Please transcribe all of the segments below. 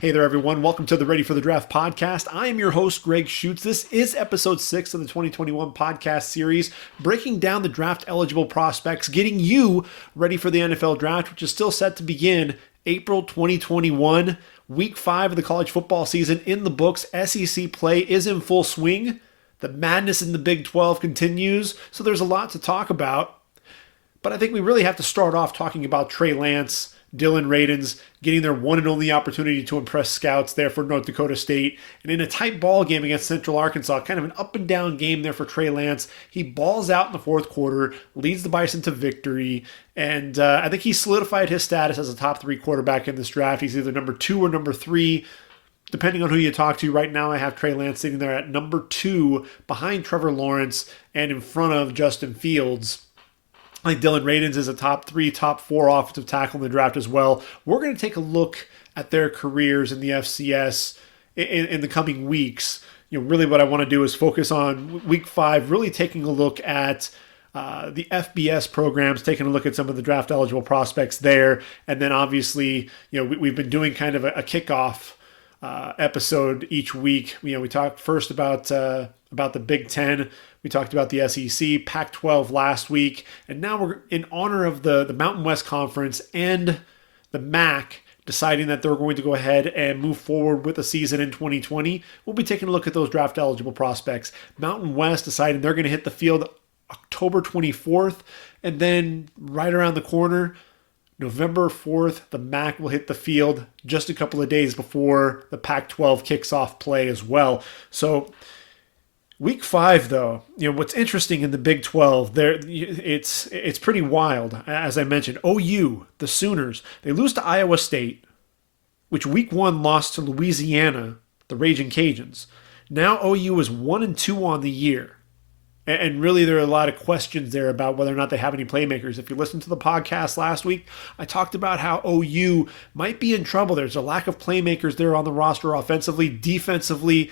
Hey there, everyone. Welcome to the Ready for the Draft podcast. I am your host, Gregg Schutze. This is episode 6 of the 2021 podcast series, breaking down the draft-eligible prospects, getting you ready for the NFL Draft, which is still set to begin April 2021. Week 5 of the college football season in the books. SEC play is in full swing. The madness in the Big 12 continues, so there's a lot to talk about. But I think we really have to start off talking about Trey Lance, Dillon Radunz getting their one and only opportunity to impress scouts there for North Dakota State. And in a tight ball game against Central Arkansas, kind of an up and down game there for Trey Lance. He balls out in the fourth quarter, leads the Bison to victory. And I think he solidified his status as a top 3 quarterback in this draft. He's either number 2 or number 3, depending on who you talk to. Right now I have Trey Lance sitting there at number 2 behind Trevor Lawrence and in front of Justin Fields. I think Dillon Radunz is a top 3, top 4 offensive tackle in the draft as well. We're going to take a look at their careers in the FCS in the coming weeks. Really what I want to do is focus on week 5, really taking a look at the FBS programs, taking a look at some of the draft eligible prospects there. And then obviously, we've been doing kind of a kickoff episode each week. We talked first about the Big Ten. We talked about the SEC, Pac-12 last week, and now we're in honor of the Mountain West Conference and the MAC deciding that they're going to go ahead and move forward with the season in 2020. We'll be taking a look at those draft-eligible prospects. Mountain West deciding they're going to hit the field October 24th, and then right around the corner, November 4th, the MAC will hit the field just a couple of days before the Pac-12 kicks off play as well. So Week 5, though, what's interesting in the Big 12, it's pretty wild. As I mentioned, OU, the Sooners, they lose to Iowa State, which Week 1 lost to Louisiana, the Raging Cajuns. Now OU is 1-2 on the year. And really, there are a lot of questions there about whether or not they have any playmakers. If you listened to the podcast last week, I talked about how OU might be in trouble. There's a lack of playmakers there on the roster offensively, defensively,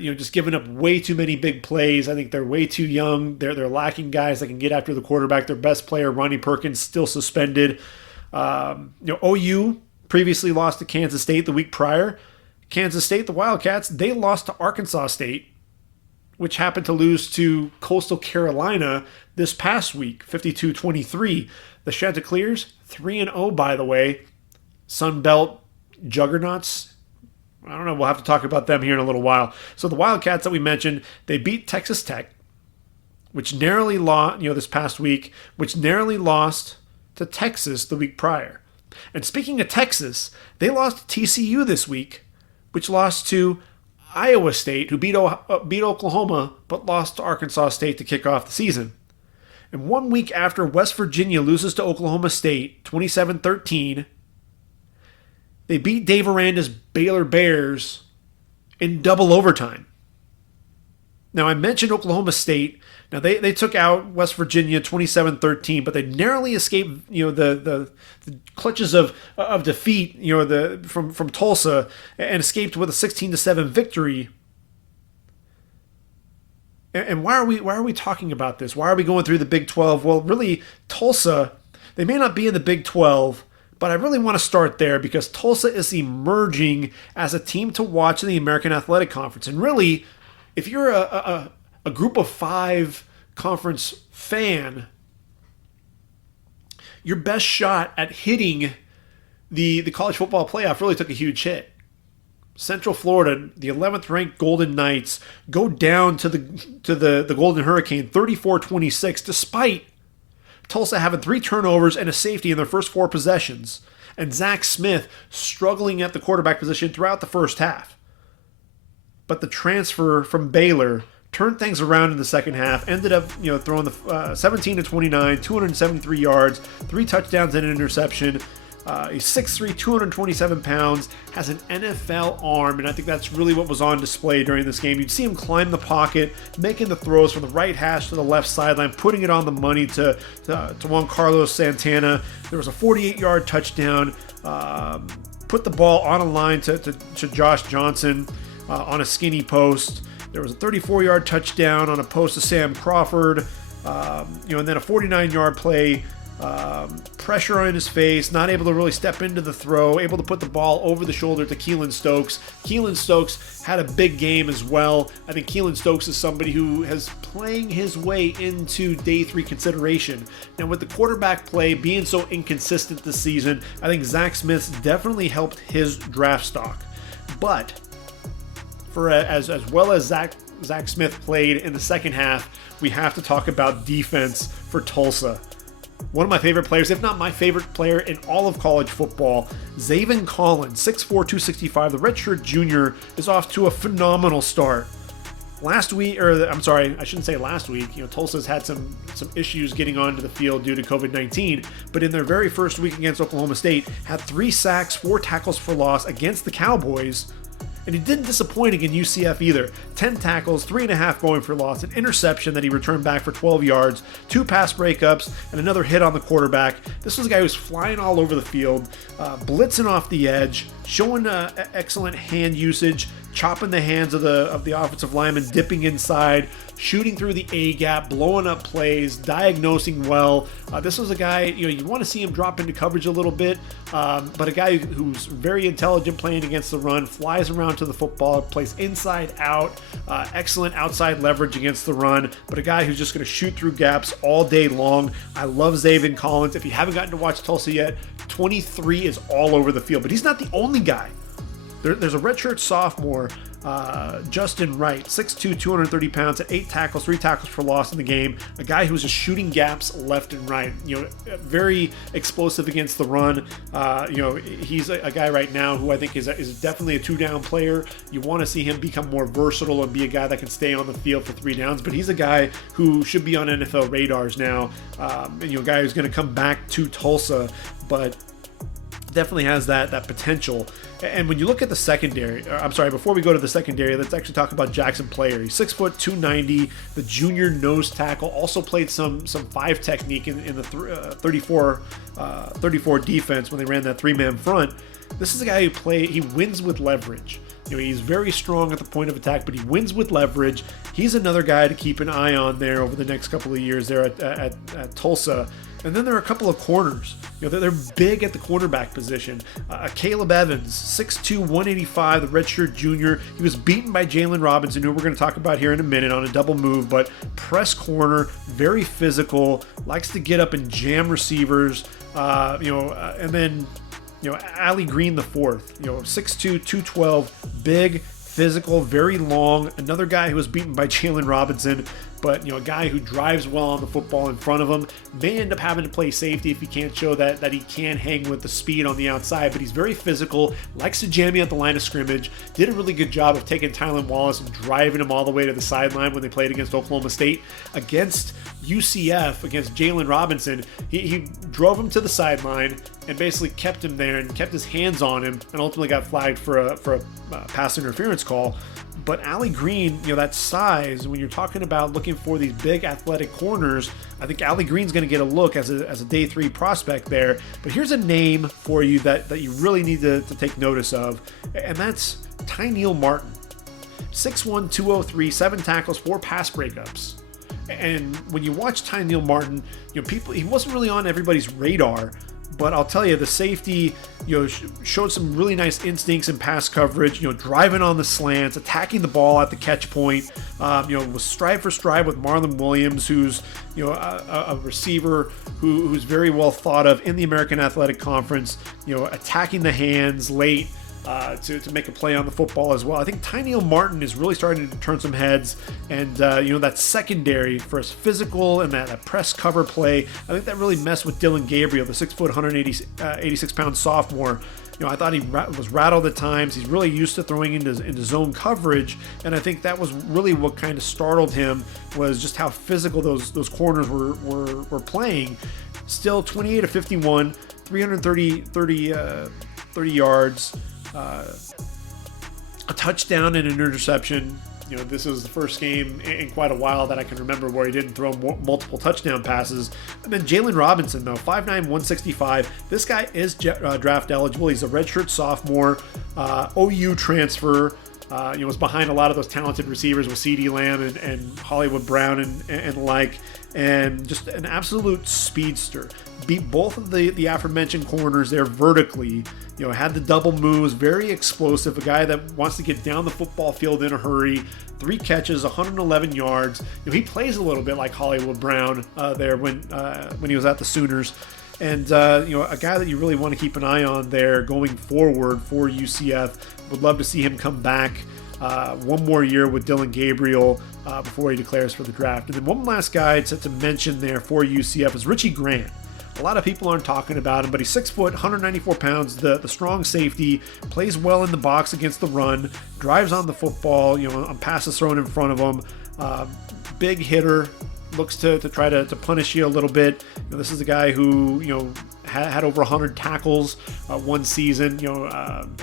just giving up way too many big plays. I think they're way too young. They're lacking guys that can get after the quarterback. Their best player, Ronnie Perkins, still suspended. OU previously lost to Kansas State the week prior. Kansas State, the Wildcats, they lost to Arkansas State, which happened to lose to Coastal Carolina this past week, 52-23. The Chanticleers, 3-0, by the way. Sun Belt juggernauts. I don't know, we'll have to talk about them here in a little while. So the Wildcats that we mentioned, they beat Texas Tech, which narrowly lost, this past week, which narrowly lost to Texas the week prior. And speaking of Texas, they lost to TCU this week, which lost to Iowa State, who beat Oklahoma, but lost to Arkansas State to kick off the season. And 1 week after West Virginia loses to Oklahoma State, 27-13, they beat Dave Aranda's Baylor Bears in double overtime. Now, I mentioned Oklahoma State. Now, they took out West Virginia 27-13, but they narrowly escaped, the clutches of defeat, from Tulsa, and escaped with a 16-7 victory. And why are we talking about this? Why are we going through the Big 12? Well, really, Tulsa, they may not be in the Big 12, but I really want to start there because Tulsa is emerging as a team to watch in the American Athletic Conference. And really, if you're a group of 5 conference fan, your best shot at hitting the college football playoff really took a huge hit. Central Florida, the 11th ranked Golden Knights, go down to the Golden Hurricane 34-26, despite Tulsa having 3 turnovers and a safety in their first 4 possessions, and Zach Smith struggling at the quarterback position throughout the first half. But the transfer from Baylor turned things around in the second half, ended up throwing the 17-29, 273 yards, 3 touchdowns and an interception. He's 6'3", 227 pounds, has an NFL arm, and I think that's really what was on display during this game. You'd see him climb the pocket, making the throws from the right hash to the left sideline, putting it on the money to Juan Carlos Santana. There was a 48-yard touchdown, put the ball on a line to Josh Johnson on a skinny post. There was a 34-yard touchdown on a post to Sam Crawford, and then a 49-yard play pressure on his face, not able to really step into the throw, able to put the ball over the shoulder to Keelan Stokes. Keelan Stokes had a big game as well. I think Keelan Stokes is somebody who has playing his way into day 3 consideration. Now with the quarterback play being so inconsistent this season, I think Zach Smith's definitely helped his draft stock. But for as well as Zach Smith played in the second half, we have to talk about defense for Tulsa. One of my favorite players, if not my favorite player in all of college football, Zaven Collins, 6'4", 265, the redshirt junior, is off to a phenomenal start. Last week, or I'm sorry, I shouldn't say last week, Tulsa's had some issues getting onto the field due to COVID-19, but in their very first week against Oklahoma State, had 3 sacks, 4 tackles for loss against the Cowboys. And he didn't disappoint against UCF either. 10 tackles, 3.5 going for loss, an interception that he returned back for 12 yards, 2 pass breakups, and another hit on the quarterback. This was a guy who was flying all over the field, blitzing off the edge, showing excellent hand usage, chopping the hands of the offensive lineman, dipping inside, shooting through the A-gap, blowing up plays, diagnosing well. This was a guy, you want to see him drop into coverage a little bit, but a guy who's very intelligent playing against the run, flies around to the football, plays inside out, excellent outside leverage against the run, but a guy who's just going to shoot through gaps all day long. I love Zaven Collins. If you haven't gotten to watch Tulsa yet, 23 is all over the field, but he's not the only guy. There's a redshirt sophomore, Justin Wright, 6'2", 230 pounds, at 8 tackles, 3 tackles for loss in the game. A guy who's just shooting gaps left and right. Very explosive against the run. He's a guy right now who I think is definitely a 2-down player. You want to see him become more versatile and be a guy that can stay on the field for 3 downs. But he's a guy who should be on NFL radars now. A guy who's going to come back to Tulsa, but definitely has that potential. And when you look at the secondary, before we go to the secondary, let's actually talk about Jackson Player. He's 6 foot 290, the junior nose tackle, also played some 5 technique in the 34 defense when they ran that 3-man front. This is a guy he wins with leverage. He's very strong at the point of attack, but he wins with leverage. He's another guy to keep an eye on there over the next couple of years there at Tulsa. And then there are a couple of corners. They're big at the cornerback position. Caleb Evans, 6'2", 185, the redshirt junior. He was beaten by Jalen Robinson, who we're going to talk about here in a minute on a double move, but press corner, very physical, likes to get up and jam receivers. And then Ali Green the fourth, 6'2", 212, big, physical, very long. Another guy who was beaten by Jalen Robinson, but a guy who drives well on the football in front of him. May end up having to play safety if he can't show that he can hang with the speed on the outside, but he's very physical, likes to jam you at the line of scrimmage. Did a really good job of taking Tylan Wallace and driving him all the way to the sideline when they played against Oklahoma State. Against UCF, against Jalen Robinson, he drove him to the sideline and basically kept him there and kept his hands on him, and ultimately got flagged for a pass interference call. But Ali Green, that size, when you're talking about looking for these big athletic corners, I think Ali Green's going to get a look as a day 3 prospect there. But here's a name for you that you really need to take notice of, and that's Tyneil Martin. 6'1", 203, 7 tackles, 4 pass breakups. And when you watch Tyneil Martin, he wasn't really on everybody's radar. But I'll tell you, the safety, showed some really nice instincts in pass coverage, driving on the slants, attacking the ball at the catch point, was stride for stride with Marlon Williams, who's, a receiver who's very well thought of in the American Athletic Conference, attacking the hands late, to make a play on the football as well. I think Tyneil Martin is really starting to turn some heads, and that secondary for his physical and that press cover play, I think that really messed with Dylan Gabriel, the 6 foot 186 pound sophomore. I thought he was rattled at times. He's really used to throwing into zone coverage, and I think that was really what kind of startled him, was just how physical those corners were playing. Still 28 of 51, 330 yards. A touchdown and an interception. This is the first game in quite a while that I can remember where he didn't throw multiple touchdown passes. And then Jalen Robinson, though, 5'9", 165. This guy is draft eligible. He's a redshirt sophomore, OU transfer. Was behind a lot of those talented receivers with CeeDee Lamb and Hollywood Brown and like, and just an absolute speedster. Beat both of the aforementioned corners there vertically. Had the double moves, very explosive, a guy that wants to get down the football field in a hurry. 3 catches, 111 yards. He plays a little bit like Hollywood Brown there when he was at the Sooners. And, a guy that you really want to keep an eye on there going forward for UCF. Would love to see him come back one more year with Dylan Gabriel before he declares for the draft. And then one last guy to mention there for UCF is Richie Grant. A lot of people aren't talking about him, but he's 6 foot, 194 pounds, the strong safety, plays well in the box against the run, drives on the football, on passes thrown in front of him, big hitter, looks to try to punish you a little bit. This is a guy who, had over 100 tackles one season,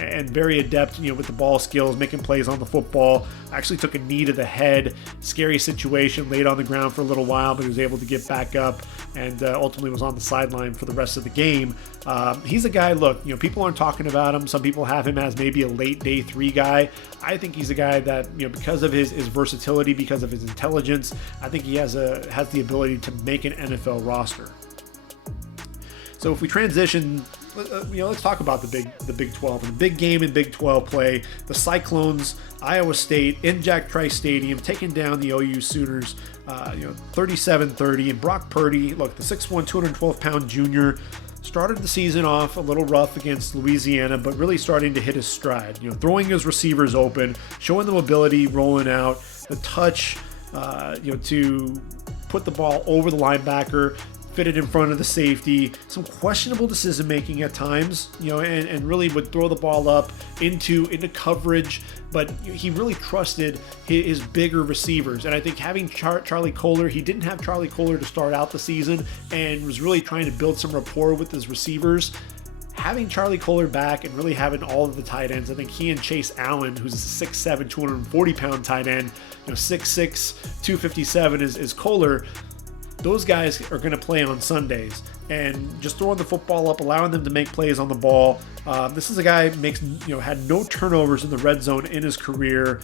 and very adept, with the ball skills, making plays on the football. Actually took a knee to the head, scary situation, laid on the ground for a little while, but he was able to get back up and ultimately was on the sideline for the rest of the game. He's a guy, look, people aren't talking about him. Some people have him as maybe a late day 3 guy. I think he's a guy that, because of his versatility, because of his intelligence, I think he has the ability to make an NFL roster. So if we transition, let's talk about the Big 12 and the big game in Big 12 play. The Cyclones, Iowa State in Jack Trice Stadium, taking down the OU Sooners, 37-30. And Brock Purdy, look, the 6'1", 212-pound junior, started the season off a little rough against Louisiana, but really starting to hit his stride. Throwing his receivers open, showing the mobility, rolling out, the touch, to put the ball over the linebacker, fitted in front of the safety, some questionable decision making at times, and really would throw the ball up into coverage, but he really trusted his bigger receivers. And I think having Charlie Kolar, he didn't have Charlie Kolar to start out the season and was really trying to build some rapport with his receivers. Having Charlie Kolar back and really having all of the tight ends, I think he and Chase Allen, who's a 6'7", 240-pound tight end, 6'6", 257 is Kolar. Those guys are going to play on Sundays, and just throwing the football up, allowing them to make plays on the ball. This is a guy who had no turnovers in the red zone in his career.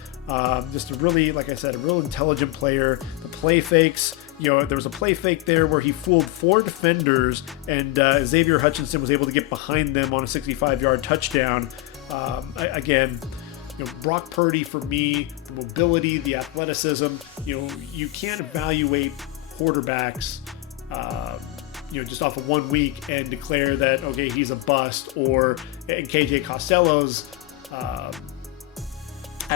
Just a really, like I said, a real intelligent player. The play fakes, there was a play fake there where he fooled 4 defenders, and Xavier Hutchinson was able to get behind them on a 65-yard touchdown. Again, Brock Purdy, for me, the mobility, the athleticism, you can't evaluate quarterbacks, just off of 1 week and declare that, okay, he's a bust, or in KJ Costello's,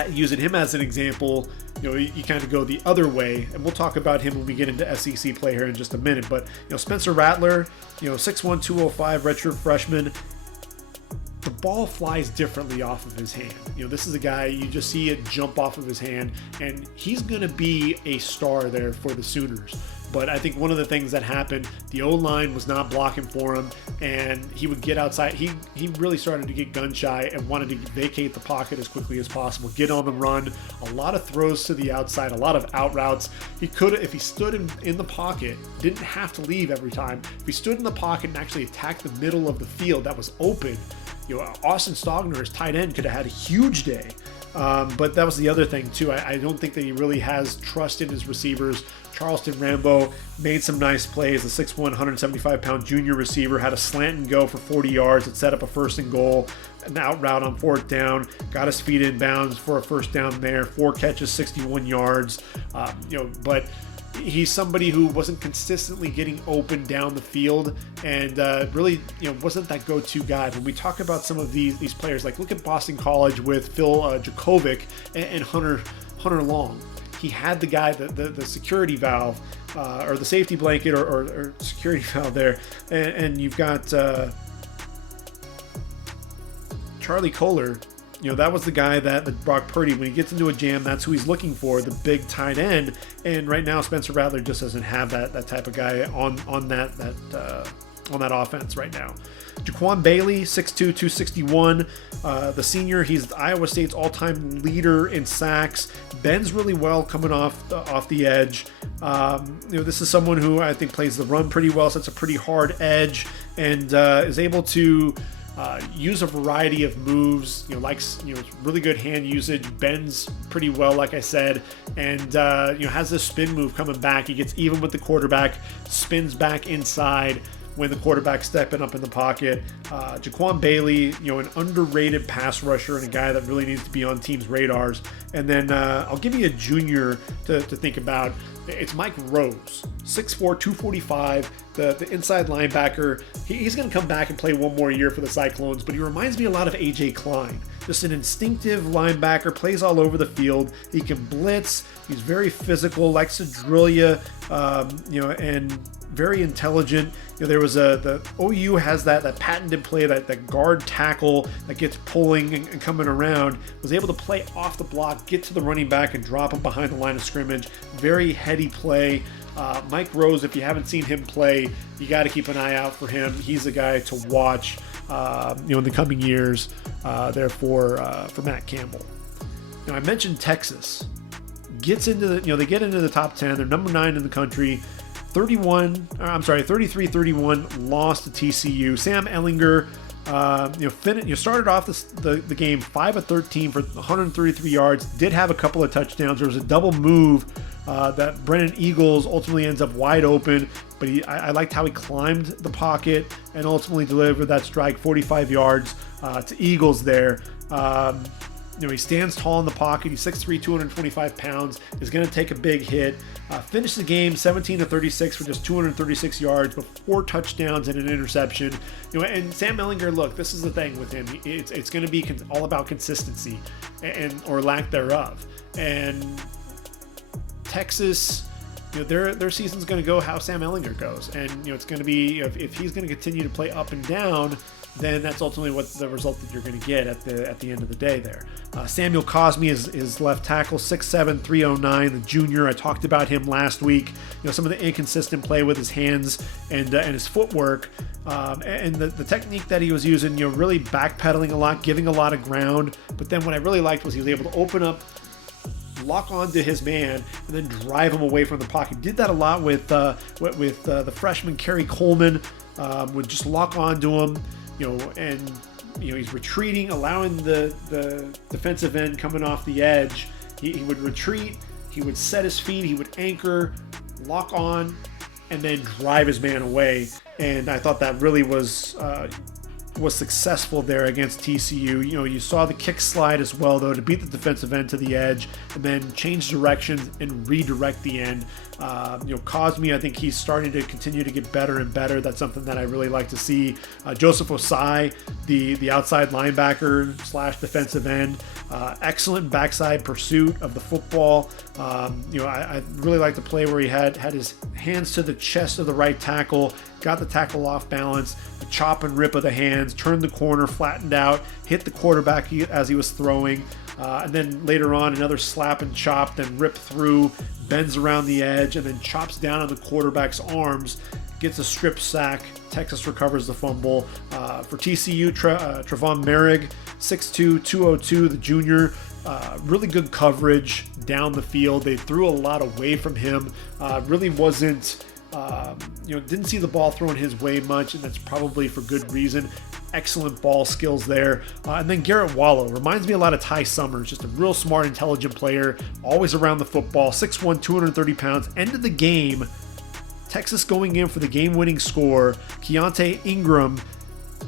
using him as an example, you kind of go the other way, and we'll talk about him when we get into SEC play here in just a minute. But, Spencer Rattler, 6'1", 205, redshirt freshman, the ball flies differently off of his hand. This is a guy, you just see it jump off of his hand, and he's going to be a star there for the Sooners. But I think one of the things that happened, the O-line was not blocking for him, and he would get outside. He really started to get gun shy and wanted to vacate the pocket as quickly as possible, get on the run, a lot of throws to the outside, a lot of out routes. He could, if he stood in the pocket, didn't have to leave every time. If he stood in the pocket and actually attacked the middle of the field that was open, Austin Stogner, his tight end, could have had a huge day. But that was the other thing, too. I don't think that he really has trust in his receivers. Charleston Rambo made some nice plays. The 6'1", 175-pound junior receiver had a slant and go for 40 yards. It set up a 1st and goal, an out route on 4th down, got his feet in bounds for a 1st down there, 4 catches, 61 yards. But he's somebody who wasn't consistently getting open down the field, and really, wasn't that go-to guy. When we talk about some of these players, like look at Boston College with Phil Jakovic and Hunter Long. He had the guy, the security valve, or the safety blanket, or security valve there, and you've got Charlie Kolar. That was the guy that Brock Purdy, when he gets into a jam, that's who he's looking for, the big tight end. And right now, Spencer Rattler just doesn't have that type of guy on that offense right now. Jaquan Bailey, 6'2", 261. The senior, he's Iowa State's all-time leader in sacks. Bends really well coming off the edge. This is someone who I think plays the run pretty well, sets a pretty hard edge, and is able to use a variety of moves, likes, really good hand usage, bends pretty well, like I said, and, has this spin move coming back. He gets even with the quarterback, spins back inside when the quarterback's stepping up in the pocket. Jaquan Bailey, an underrated pass rusher and a guy that really needs to be on teams' radars. And then I'll give you a junior to think about. It's Mike Rose, 6'4", 245, the inside linebacker. He's going to come back and play one more year for the Cyclones, but he reminds me a lot of AJ Klein. Just an instinctive linebacker, plays all over the field. He can blitz. He's very physical, likes to drill you, and very intelligent. There was the OU has that patented play, that guard tackle that gets pulling and coming around, was able to play off the block, get to the running back and drop him behind the line of scrimmage. Very heady play. Mike Rose, if you haven't seen him play, you got to keep an eye out for him. He's a guy to watch, in the coming years, there for Matt Campbell. Now, I mentioned Texas gets into they get into the top 10. They're number 9 in the country. 33-31 loss to TCU. Sam Ehlinger, started off the game 5 of 13 for 133 yards. Did have a couple of touchdowns. There was a double move that Brennan Eagles ultimately ends up wide open, but I liked how he climbed the pocket and ultimately delivered that strike 45 yards to Eagles there. He stands tall in the pocket. He's 6'3", 225 pounds. Is going to take a big hit. Finished the game 17-36 for just 236 yards, but 4 touchdowns and an interception. And Sam Ehlinger, look, this is the thing with him. It's going to be all about consistency or lack thereof. And Texas, their season's going to go how Sam Ehlinger goes. And it's going to be if he's going to continue to play up and down, then that's ultimately what the result that you're going to get at the end of the day there. Samuel Cosme is left tackle, 6'7", 309, the junior. I talked about him last week. Some of the inconsistent play with his hands and his footwork, and the technique that he was using, really backpedaling a lot, giving a lot of ground. But then what I really liked was he was able to open up, lock onto his man, and then drive him away from the pocket. Did that a lot with the freshman Kerry Coleman. Would just lock onto him. He's retreating, allowing the defensive end coming off the edge. He would retreat, he would set his feet, he would anchor, lock on, and then drive his man away. And I thought that really was successful there against TCU. You saw the kick slide as well, though, to beat the defensive end to the edge and then change directions and redirect the end. Cosme, I think he's starting to continue to get better and better. That's something that I really like to see. Joseph Osai, the outside linebacker / defensive end, excellent backside pursuit of the football. I really like the play where he had his hands to the chest of the right tackle, got the tackle off balance, a chop and rip of the hands, turned the corner, flattened out, hit the quarterback as he was throwing, and then later on another slap and chop, then rip through, bends around the edge, and then chops down on the quarterback's arms, gets a strip sack. Texas recovers the fumble. For TCU, Trevon Merrick, 6'2", 202, the junior. Really good coverage down the field. They threw a lot away from him. Really wasn't, didn't see the ball thrown his way much, and that's probably for good reason. Excellent ball skills there. And then Garrett Wallow reminds me a lot of Ty Summers, just a real smart, intelligent player, always around the football, 6'1", 230 pounds. Ended the game, Texas going in for the game-winning score. Keontae Ingram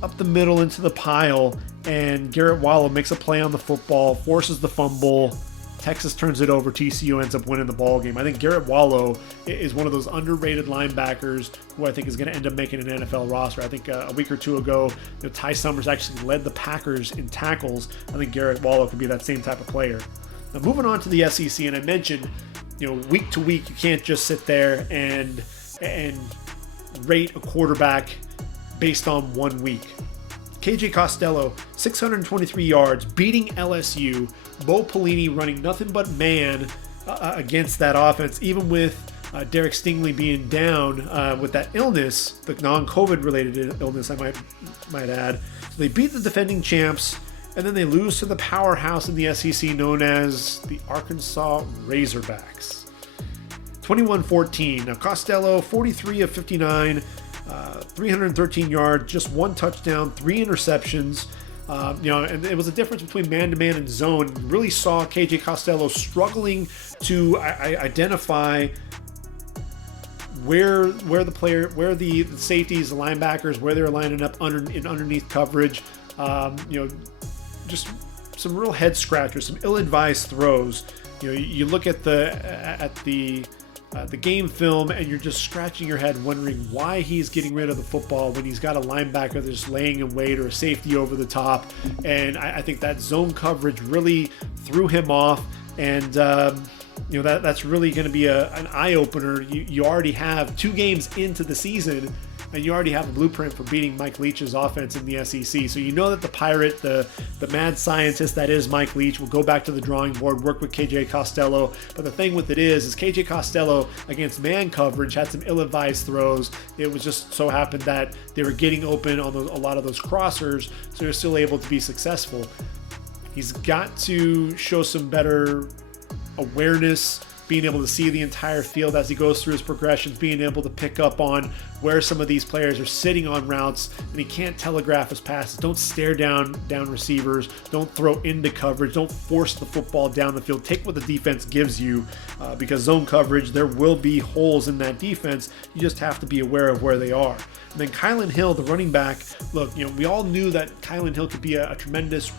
up the middle into the pile, and Garrett Wallow makes a play on the football, forces the fumble. Texas turns it over. TCU ends up winning the ball game. I think Garrett Wallow is one of those underrated linebackers who I think is going to end up making an NFL roster. I think a week or two ago, Ty Summers actually led the Packers in tackles. I think Garrett Wallow could be that same type of player. Now, moving on to the SEC, and I mentioned, week to week, you can't just sit there and rate a quarterback based on 1 week. KJ Costello, 623 yards, beating LSU. Bo Pelini running nothing but man against that offense, even with Derek Stingley being down with that illness, the non-COVID related illness, I might add. So they beat the defending champs, and then they lose to the powerhouse in the SEC known as the Arkansas Razorbacks. 21-14. Now Costello, 43 of 59, 313 yards, just 1 touchdown, 3 interceptions. And it was a difference between man-to-man and zone. You really saw KJ Costello struggling to identify where the safeties, the linebackers, where they're lining up underneath coverage. Just some real head scratchers, some ill-advised throws. You look at the game film and you're just scratching your head wondering why he's getting rid of the football when he's got a linebacker that's just laying in wait or a safety over the top. And I think that zone coverage really threw him off. And that's really going to be an eye-opener. You already have 2 games into the season and you already have a blueprint for beating Mike Leach's offense in the SEC. So you know that the pirate, the mad scientist that is Mike Leach, will go back to the drawing board, work with KJ Costello. But the thing with it is KJ Costello against man coverage had some ill-advised throws. It was just so happened that they were getting open on a lot of those crossers, so they're still able to be successful. He's got to show some better awareness, being able to see the entire field as he goes through his progressions, being able to pick up on where some of these players are sitting on routes, and he can't telegraph his passes. Don't stare down receivers. Don't throw into coverage. Don't force the football down the field. Take what the defense gives you, because zone coverage, there will be holes in that defense. You just have to be aware of where they are. And then Kylan Hill, the running back, look, we all knew that Kylan Hill could be a tremendous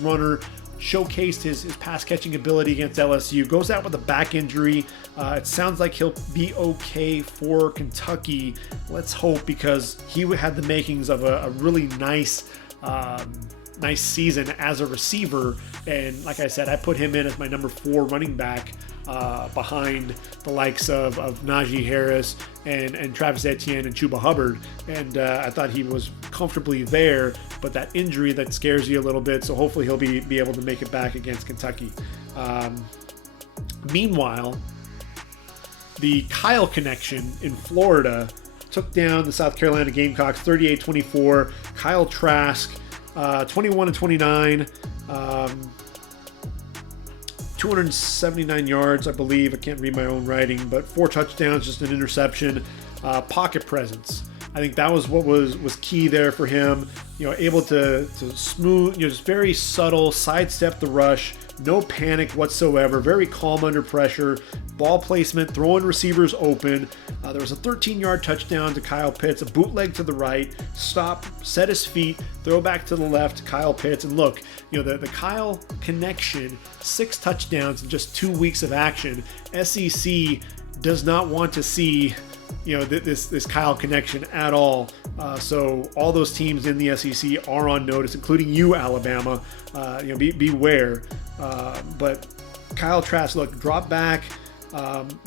runner. Showcased his pass catching ability against LSU. Goes out with a back injury. It sounds like he'll be okay for Kentucky. Let's hope, because he had the makings of a really nice season as a receiver. And like I said, I put him in as my number 4 running back, behind the likes of Najee Harris and Travis Etienne and Chuba Hubbard. And I thought he was comfortably there, but that injury that scares you a little bit. So hopefully he'll be able to make it back against Kentucky. Meanwhile, the Kyle connection in Florida took down the South Carolina Gamecocks 38-24. Kyle Trask, 21-29. 279 yards, I believe. I can't read my own writing, but 4 touchdowns, just an interception. Pocket presence. I think that was what was key there for him. Able to smooth, just very subtle, sidestep the rush. No panic whatsoever. Very calm under pressure. Ball placement, throwing receivers open. There was a 13-yard touchdown to Kyle Pitts, a bootleg to the right, stop, set his feet, throw back to the left to Kyle Pitts. And look, the Kyle connection, 6 touchdowns in just 2 weeks of action. SEC does not want to see this Kyle connection at all. So all those teams in the SEC are on notice, including you, Alabama. Beware. But Kyle Trask, look, drop back,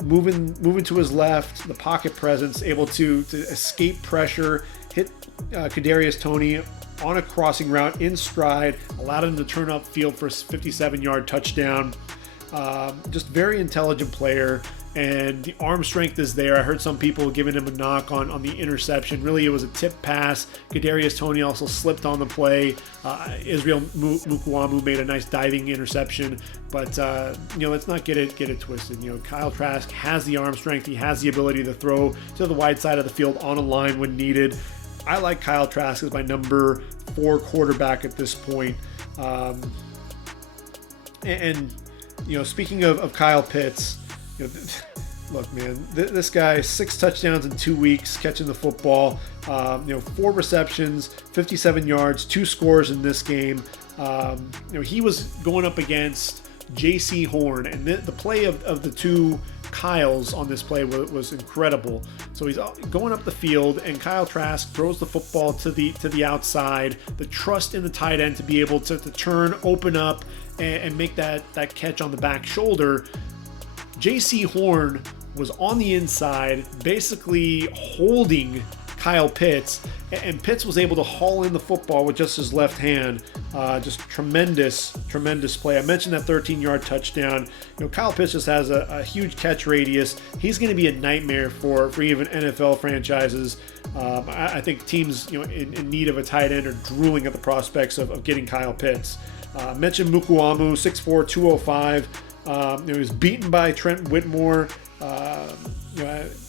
moving to his left, the pocket presence, able to escape pressure, hit Kadarius Toney on a crossing route in stride, allowed him to turn upfield for a 57-yard touchdown. Just very intelligent player, and the arm strength is there. I heard some people giving him a knock on the interception. Really, it was a tip pass. Kadarius Toney also slipped on the play. Israel Mukuamu made a nice diving interception, but let's not get it twisted. Kyle Trask has the arm strength. He has the ability to throw to the wide side of the field on a line when needed. I like Kyle Trask as my number 4 quarterback at this point. Speaking of Kyle Pitts, look, man, this guy, 6 touchdowns in 2 weeks catching the football, 4 receptions, 57 yards, 2 scores in this game. He was going up against J.C. Horn, and the play of the 2 Kyles on this play was incredible. So he's going up the field, and Kyle Trask throws the football to the outside. The trust in the tight end to be able to turn, open up, and make that catch on the back shoulder. J.C. Horn was on the inside, basically holding Kyle Pitts, and Pitts was able to haul in the football with just his left hand. Just tremendous play. I mentioned that 13-yard touchdown. Kyle Pitts just has a huge catch radius. He's going to be a nightmare for even NFL franchises. I think teams in need of a tight end are drooling at the prospects of getting Kyle Pitts. Mentioned Mukuamu, 6'4", 205. He was beaten by Trent Whitmore.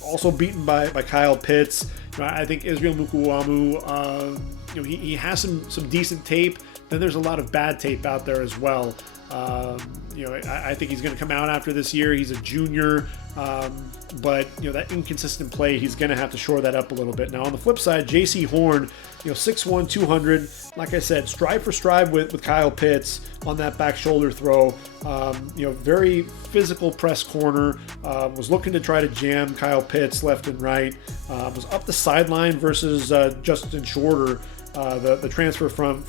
Also beaten by Kyle Pitts. I think Israel Mukuamu, he has some decent tape. Then there's a lot of bad tape out there as well. I think he's going to come out after this year. He's a junior, but that inconsistent play, he's going to have to shore that up a little bit. Now on the flip side, J.C. Horn, 6'1", 200. Like I said, stride for stride with Kyle Pitts on that back shoulder throw. Very physical press corner. Was looking to try to jam Kyle Pitts left and right. Was up the sideline versus Justin Shorter, the transfer from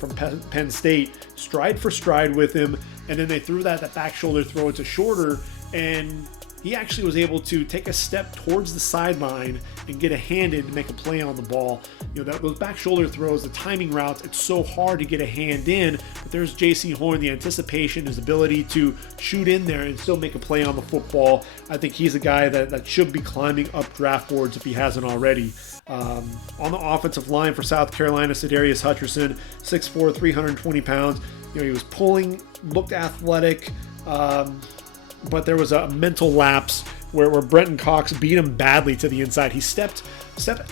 Penn State. Stride for stride with him. And then they threw that back shoulder throw to Shorter, and he actually was able to take a step towards the sideline and get a hand in to make a play on the ball. Those back shoulder throws, the timing routes, it's so hard to get a hand in, but there's J.C. Horn, the anticipation, his ability to shoot in there and still make a play on the football. I think he's a guy that should be climbing up draft boards if he hasn't already. On the offensive line for South Carolina, Sedarius Hutcherson, 6'4", 320 pounds. He was pulling, looked athletic, but there was a mental lapse where Brenton Cox beat him badly to the inside. He stepped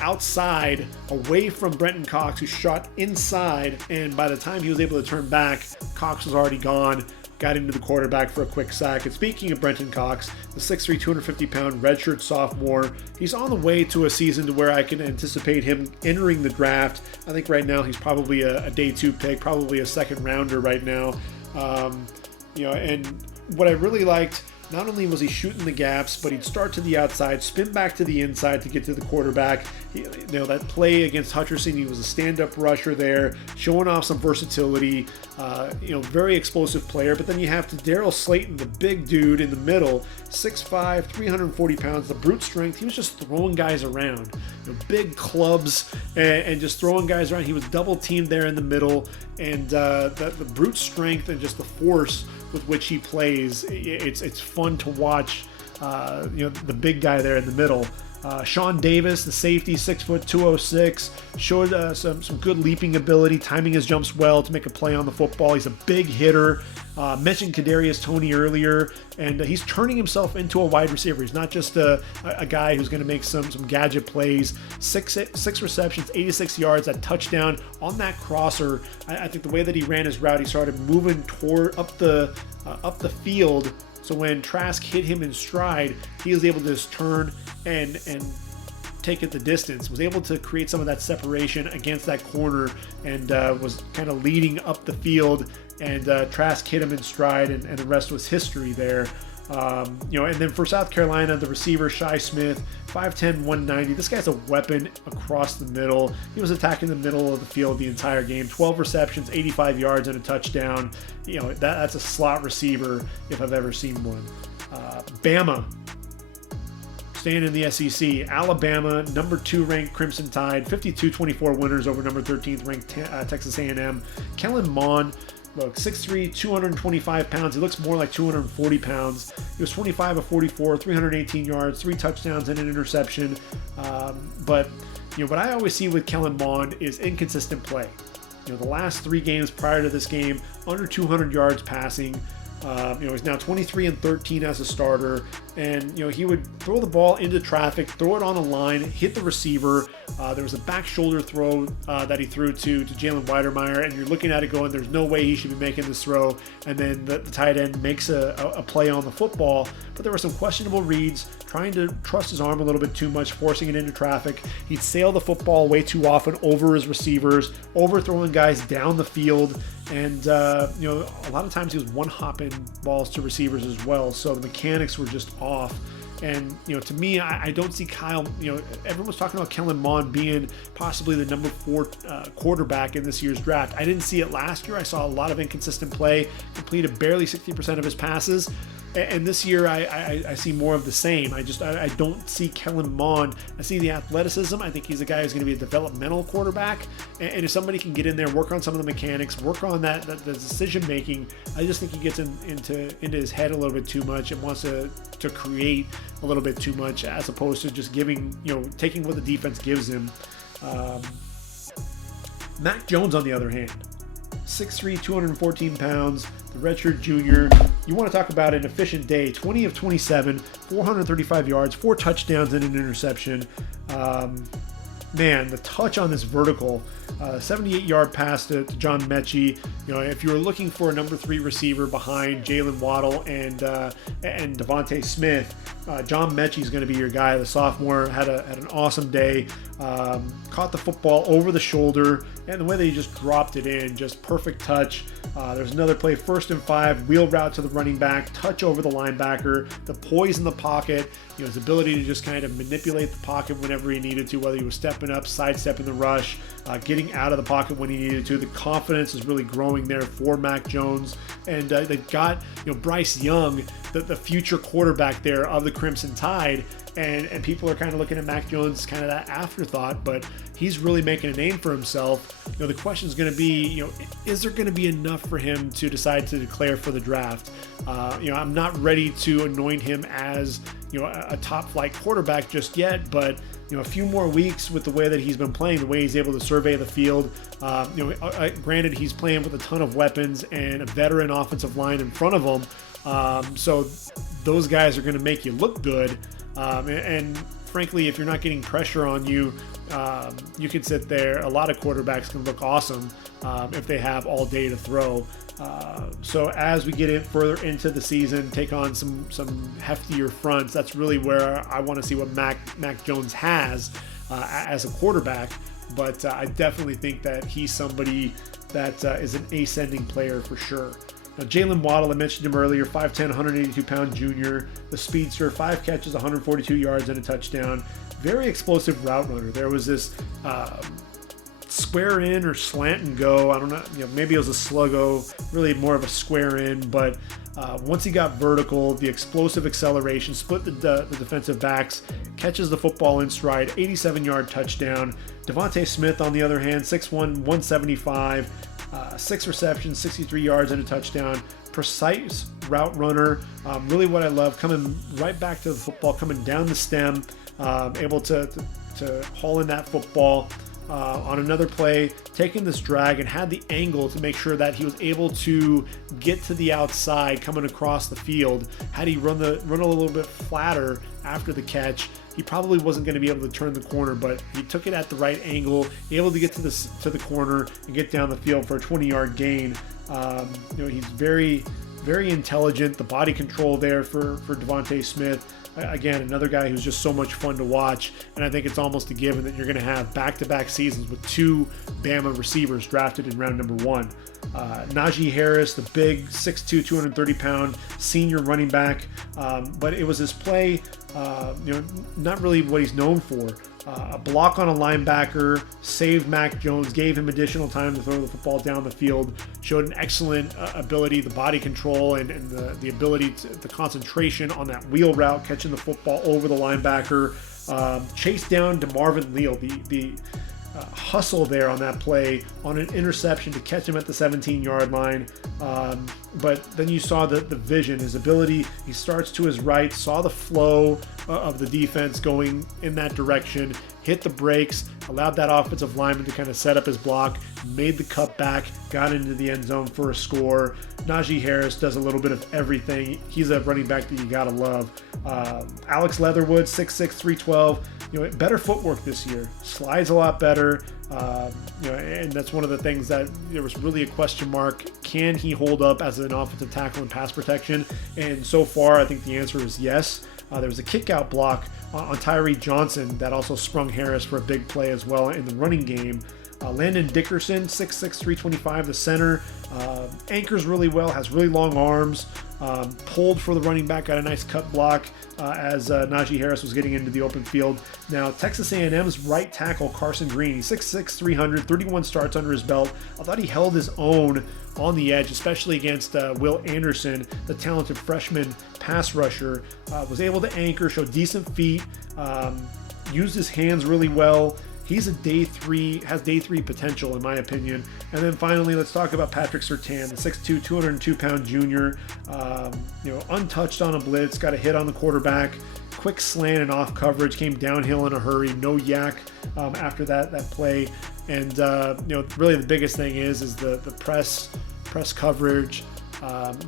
outside away from Brenton Cox, who shot inside, and by the time he was able to turn back, Cox was already gone. Got into the quarterback for a quick sack. And speaking of Brenton Cox, the 6'3", 250-pound redshirt sophomore, he's on the way to a season to where I can anticipate him entering the draft. I think right now he's probably a day 2 pick, probably a second rounder right now. And what I really liked, not only was he shooting the gaps, but he'd start to the outside, spin back to the inside to get to the quarterback. That play against Hutcherson, he was a stand-up rusher there, showing off some versatility. Very explosive player. But then you have to Daryl Slayton, the big dude in the middle, 6'5", 340 pounds, the brute strength. He was just throwing guys around, big clubs and just throwing guys around. He was double teamed there in the middle, and the brute strength and just the force with which he plays, it's fun to watch. The big guy there in the middle. Sean Davis, the safety, 6', 206, showed some good leaping ability, timing his jumps well to make a play on the football. He's a big hitter. Mentioned Kadarius Toney earlier, and he's turning himself into a wide receiver. He's not just a guy who's going to make some gadget plays. Six receptions, 86 yards, that touchdown on that crosser. I think the way that he ran his route, he started moving toward up the field. So when Trask hit him in stride, he was able to just turn and take it the distance, was able to create some of that separation against that corner, and was kind of leading up the field, and Trask hit him in stride, and the rest was history there. And then for South Carolina, the receiver, Shi Smith, 5'10", 190. This guy's a weapon across the middle. He was attacking the middle of the field the entire game. 12 receptions, 85 yards, and a touchdown. That's a slot receiver if I've ever seen one. Bama, staying in the SEC. Alabama, number 2 ranked Crimson Tide, 52-24 winners over number 13th ranked Texas A&M. Kellen Mond, look, 6'3", 225 pounds. He looks more like 240 pounds. He was 25 of 44, 318 yards, 3 touchdowns and an interception. But what I always see with Kellen Mond is inconsistent play. The last 3 games prior to this game, under 200 yards passing. He's now 23-13 as a starter, and he would throw the ball into traffic, throw it on a line, hit the receiver. There was a back shoulder throw that he threw to Jalen Weidermeyer, and you're looking at it going, there's no way he should be making this throw. And then the tight end makes a play on the football, but there were some questionable reads, trying to trust his arm a little bit too much, forcing it into traffic. He'd sail the football way too often over his receivers, overthrowing guys down the field. And, a lot of times he was one-hopping balls to receivers as well. So the mechanics were just off. And, to me, I don't see Kyle, everyone's talking about Kellen Mond being possibly the number 4 quarterback in this year's draft. I didn't see it last year. I saw a lot of inconsistent play, completed barely 60% of his passes. And this year, I see more of the same. I don't see Kellen Mond. I see the athleticism. I think he's a guy who's going to be a developmental quarterback. And if somebody can get in there, work on some of the mechanics, work on the decision making, I just think he gets into his head a little bit too much and wants to create a little bit too much, as opposed to just taking what the defense gives him. Mac Jones, on the other hand, 6'3", 214 pounds, the redshirt junior. You want to talk about an efficient day, 20 of 27, 435 yards, 4 touchdowns and an interception. Man, the touch on this vertical, 78-yard pass to John Mechie. You know, if you were looking for a number 3 receiver behind Jalen Waddle and Devontae Smith, John Mechie is going to be your guy. The sophomore had an awesome day. Caught the football over the shoulder, and the way that he just dropped it in, just perfect touch. There's another play, 1st and 5, wheel route to the running back, touch over the linebacker, the poise in the pocket, you know, his ability to just kind of manipulate the pocket whenever he needed to, whether he was stepping up, sidestepping the rush, getting out of the pocket when he needed to. The confidence is really growing there for Mac Jones, and they've got, you know, Bryce Young, the future quarterback there of the Crimson Tide, and people are kind of looking at Mac Jones kind of that afterthought, but he's really making a name for himself. You know, the question is going to be, you know, is there going to be enough for him to decide to declare for the draft? You know, I'm not ready to anoint him as, you know, a top flight quarterback just yet, but you know, a few more weeks with the way that he's been playing, the way he's able to survey the field. You know, granted, he's playing with a ton of weapons and a veteran offensive line in front of him, so those guys are going to make you look good. And frankly, if you're not getting pressure on you, you can sit there. A lot of quarterbacks can look awesome if they have all day to throw. So as we get in further into the season, take on some heftier fronts, that's really where I want to see what Mac Jones has as a quarterback. But I definitely think that he's somebody that is an ascending player for sure. Now, Jalen Waddle, I mentioned him earlier, 5'10", 182-pound junior, the speedster, 5 catches, 142 yards and a touchdown. Very explosive route runner. There was this square in or slant and go. I don't know, you know, maybe it was a sluggo, really more of a square in, but once he got vertical, the explosive acceleration, split the defensive backs, catches the football in stride, 87-yard touchdown. Devontae Smith, on the other hand, 6'1", 175, 6 receptions, 63 yards and a touchdown. Precise route runner. Really what I love, coming right back to the football, coming down the stem, able to haul in that football. On another play, taking this drag and had the angle to make sure that he was able to get to the outside coming across the field. Had he run a little bit flatter after the catch, he probably wasn't going to be able to turn the corner, but he took it at the right angle, able to get to the corner and get down the field for a 20-yard gain. You know, he's very, very intelligent. The body control there for Devontae Smith. Again, another guy who's just so much fun to watch, and I think it's almost a given that you're going to have back-to-back seasons with 2 Bama receivers drafted in round number 1. Najee Harris, the big 6'2", 230-pound senior running back, but it was his play, you know, not really what he's known for. A block on a linebacker, saved Mac Jones, gave him additional time to throw the football down the field, showed an excellent ability, the body control and the ability, the concentration on that wheel route, catching the football over the linebacker, chased down to Marvin Leal, the hustle there on that play on an interception to catch him at the 17-yard line. But then you saw the vision, his ability. He starts to his right, saw the flow of the defense going in that direction, hit the brakes, allowed that offensive lineman to kind of set up his block, made the cut back, got into the end zone for a score. Najee Harris does a little bit of everything. He's a running back that you gotta love. Alex Leatherwood, 6'6", 312. You know, better footwork this year. Slides a lot better. You know, and that's one of the things that there was really a question mark. Can he hold up as an offensive tackle in pass protection? And so far, I think the answer is yes. There was a kick-out block on Tyree Johnson that also sprung Harris for a big play as well in the running game. Landon Dickerson, 6'6", 325, the center, anchors really well, has really long arms, pulled for the running back, got a nice cut block as Najee Harris was getting into the open field. Now, Texas A&M's right tackle, Carson Green, he's 6'6", 300, 31 starts under his belt. I thought he held his own on the edge, especially against Will Anderson, the talented freshman pass rusher. Was able to anchor, show decent feet, used his hands really well. He's a day 3 potential in my opinion. And then finally, let's talk about Patrick Surtain, the 6'2", 202-pound junior. You know, untouched on a blitz, got a hit on the quarterback, quick slant and off coverage, came downhill in a hurry, no yak after that play. And really the biggest thing is the press coverage,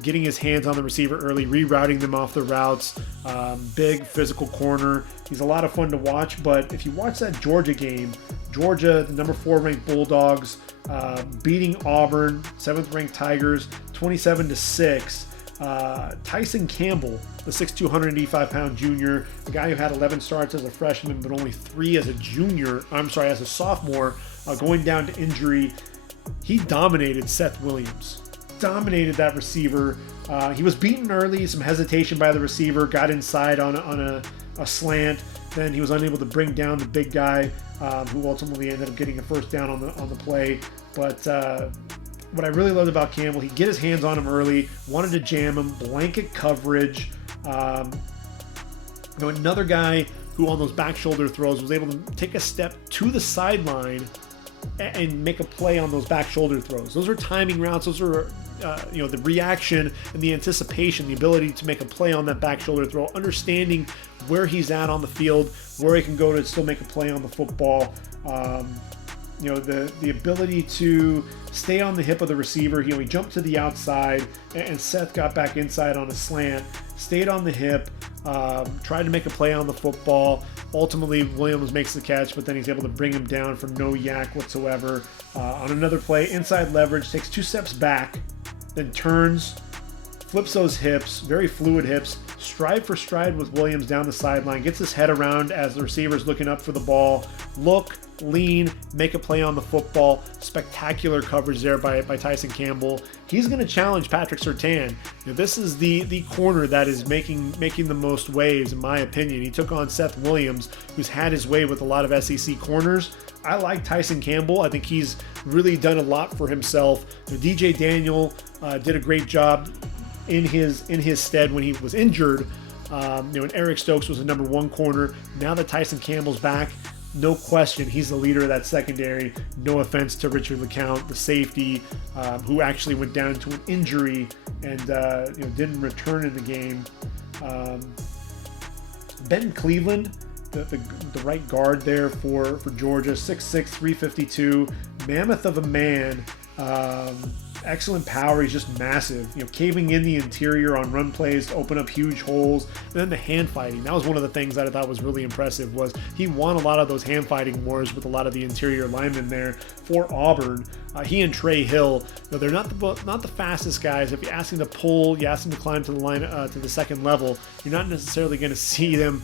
getting his hands on the receiver early, rerouting them off the routes, big physical corner. He's a lot of fun to watch. But if you watch that Georgia game, Georgia, the number 4 ranked Bulldogs, beating Auburn, 7th ranked Tigers, 27-6. Tyson Campbell, the 6'2", 185-pound junior, the guy who had 11 starts as a freshman, but only 3 as a sophomore, going down to injury. He dominated Seth Williams. Dominated that receiver. He was beaten early, some hesitation by the receiver, got inside on a slant. Then he was unable to bring down the big guy, who ultimately ended up getting a first down on the play. But what I really loved about Campbell, he'd get his hands on him early, wanted to jam him, blanket coverage. Another guy who on those back shoulder throws was able to take a step to the sideline and make a play on those back shoulder throws. Those are timing routes. Those are the reaction and the anticipation, the ability to make a play on that back shoulder throw, understanding where he's at on the field, where he can go to still make a play on the football. The ability to stay on the hip of the receiver. He jumped to the outside, and Seth got back inside on a slant, stayed on the hip, tried to make a play on the football. Ultimately, Williams makes the catch, but then he's able to bring him down for no yak whatsoever. On another play, inside leverage, takes 2 steps back, then turns, flips those hips, very fluid hips, stride for stride with Williams down the sideline, gets his head around as the receiver's looking up for the ball, look, lean, make a play on the football. Spectacular coverage there by Tyson Campbell. He's going to challenge Patrick Surtain. This is the corner that is making the most waves, in my opinion. He took on Seth Williams, who's had his way with a lot of SEC corners. I like Tyson Campbell. I think he's really done a lot for himself. DJ Daniel did a great job in his stead when he was injured. And Eric Stokes was the number 1 corner. Now that Tyson Campbell's back, no question, he's the leader of that secondary. No offense to Richard LeCount, the safety, who actually went down to an injury and didn't return in the game. Ben Cleveland, the right guard there for Georgia, 6'6", 352, mammoth of a man. Excellent power. He's just massive. Caving in the interior on run plays to open up huge holes. And then the hand fighting. That was one of the things that I thought was really impressive. Was he won a lot of those hand fighting wars with a lot of the interior linemen there for Auburn. He and Trey Hill. They're not the fastest guys. If you ask them to pull, you ask them to climb to the line to the second level, you're not necessarily going to see them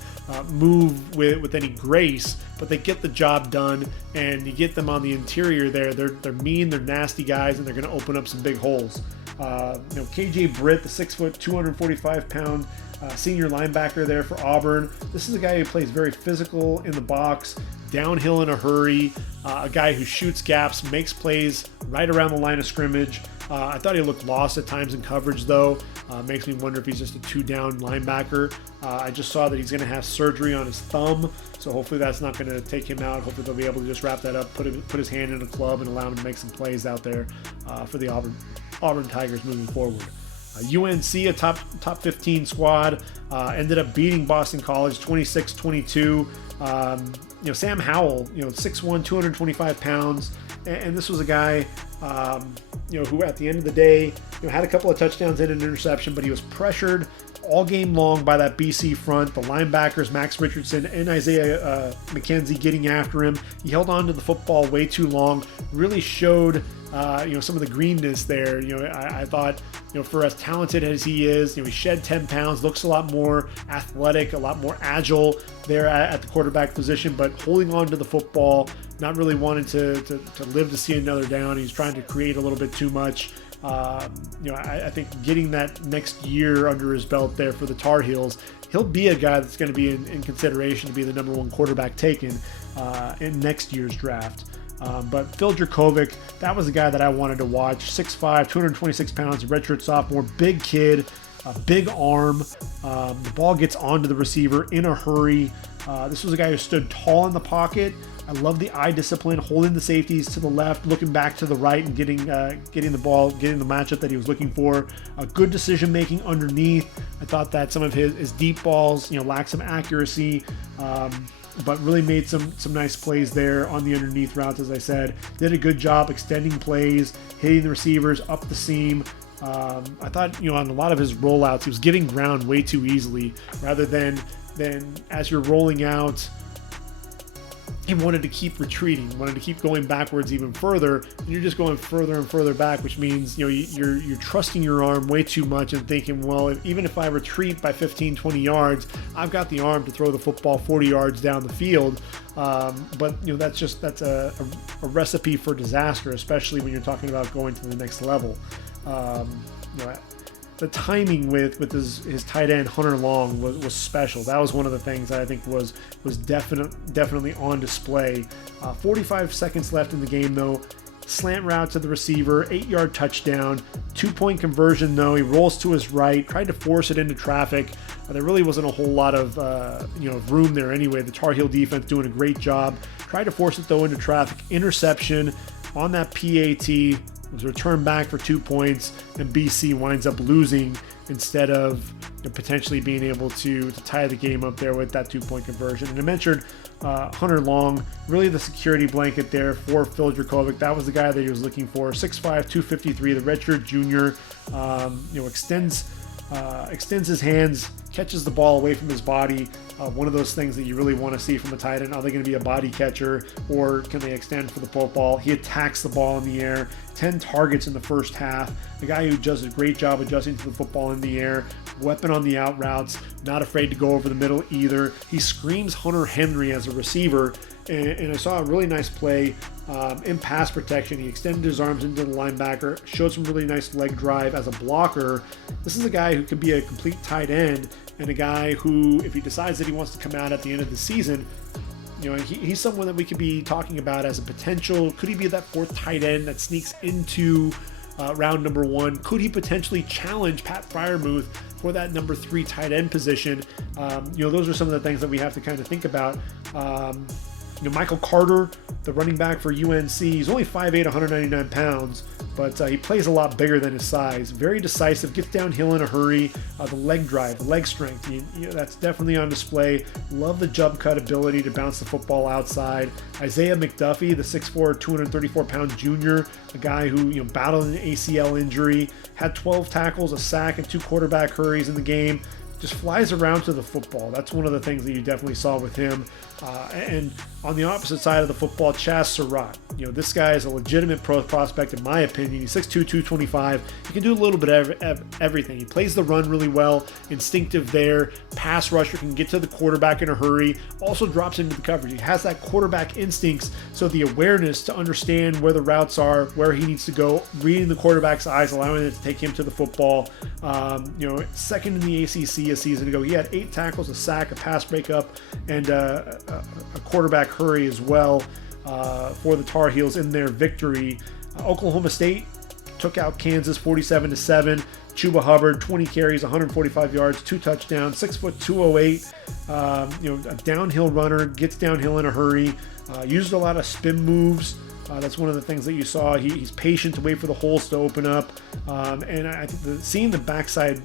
move with any grace. But they get the job done, and you get them on the interior there. They're mean, they're nasty guys, and they're going to open up some big holes. KJ Britt, the 6', 245-pound senior linebacker there for Auburn. This is a guy who plays very physical in the box, downhill in a hurry, a guy who shoots gaps, makes plays right around the line of scrimmage. I thought he looked lost at times in coverage, though. Makes me wonder if he's just a 2-down linebacker. I just saw that he's going to have surgery on his thumb, so hopefully that's not going to take him out. Hopefully they'll be able to just wrap that up, put his hand in a club, and allow him to make some plays out there for the Auburn Tigers moving forward. UNC, a top 15 squad, ended up beating Boston College 26-22. Sam Howell, 6'1", 225 pounds, and this was a guy, who at the end of the day, had a couple of touchdowns and an interception, but he was pressured all game long by that BC front. The linebackers, Max Richardson and Isaiah McKenzie, getting after him. He held on to the football way too long. Really showed, some of the greenness there. I thought, for as talented as he is, he shed 10 pounds, looks a lot more athletic, a lot more agile there at the quarterback position, but holding on to the football, not really wanting to live to see another down. He's trying to create a little bit too much. I think getting that next year under his belt there for the Tar Heels, he'll be a guy that's going to be in consideration to be the number 1 quarterback taken in next year's draft. But Phil Dracovic, that was the guy that I wanted to watch. 6'5", 226 pounds, redshirt sophomore, big kid, a big arm. The ball gets onto the receiver in a hurry. This was a guy who stood tall in the pocket. I love the eye discipline, holding the safeties to the left, looking back to the right, and getting the ball, getting the matchup that he was looking for. Good decision making underneath. I thought that some of his deep balls, lacked some accuracy, but really made some nice plays there on the underneath routes. As I said, did a good job extending plays, hitting the receivers up the seam. I thought, on a lot of his rollouts, he was getting ground way too easily, rather than as you're rolling out, he wanted to keep retreating, wanted to keep going backwards even further, and you're just going further and further back, which means you're trusting your arm way too much and thinking, well, even if I retreat by 15-20 yards, I've got the arm to throw the football 40 yards down the field. But that's a recipe for disaster, especially when you're talking about going to the next level. The timing with his tight end Hunter Long was special. That was one of the things that I think was definitely on display. 45 seconds left in the game though. Slant route to the receiver, 8-yard touchdown, 2-point conversion though. He rolls to his right, tried to force it into traffic. There really wasn't a whole lot of room there anyway. The Tar Heel defense doing a great job. Tried to force it though into traffic. Interception on that PAT. Was returned back for 2 points, and BC winds up losing instead of potentially being able to tie the game up there with that 2-point conversion. And I mentioned Hunter Long, really the security blanket there for Phil Dracovic. That was the guy that he was looking for. 6'5", 253, the redshirt junior, extends his hands, catches the ball away from his body. One of those things that you really want to see from a tight end. Are they going to be a body catcher, or can they extend for the football? He attacks the ball in the air. 10 targets in the first half. The guy who does a great job adjusting to the football in the air. Weapon on the out routes. Not afraid to go over the middle either. He screams Hunter Henry as a receiver. And I saw a really nice play in pass protection. He extended his arms into the linebacker, showed some really nice leg drive as a blocker. This is a guy who could be a complete tight end, and a guy who, if he decides that he wants to come out at the end of the season, he's someone that we could be talking about as a potential. Could he be that fourth tight end that sneaks into round number 1? Could he potentially challenge Pat Freiermuth for that number 3 tight end position? Those are some of the things that we have to kind of think about. Michael Carter, the running back for UNC, he's only 5'8", 199 pounds, but he plays a lot bigger than his size. Very decisive, gets downhill in a hurry. The leg drive, the leg strength, that's definitely on display. Love the jump cut ability to bounce the football outside. Isaiah McDuffie, the 6'4", 234-pound junior, a guy who battled an ACL injury, had 12 tackles, a sack, and 2 quarterback hurries in the game. Just flies around to the football. That's one of the things that you definitely saw with him. And on the opposite side of the football, Chaz Surratt. This guy is a legitimate pro prospect in my opinion. He's 6'2", 225. He can do a little bit of everything. He plays the run really well, instinctive there. Pass rusher, can get to the quarterback in a hurry. Also drops into the coverage. He has that quarterback instincts, so the awareness to understand where the routes are, where he needs to go, reading the quarterback's eyes, allowing it to take him to the football. Second in the ACC a season ago. He had 8 tackles, a sack, a pass breakup, and a quarterback hurry as well for the Tar Heels in their victory. Oklahoma State took out Kansas 47-7. Chuba Hubbard, 20 carries, 145 yards, 2 touchdowns, 6', 208. A downhill runner, gets downhill in a hurry. Used a lot of spin moves. That's one of the things that you saw. He's patient to wait for the holes to open up. And I think seeing the backside,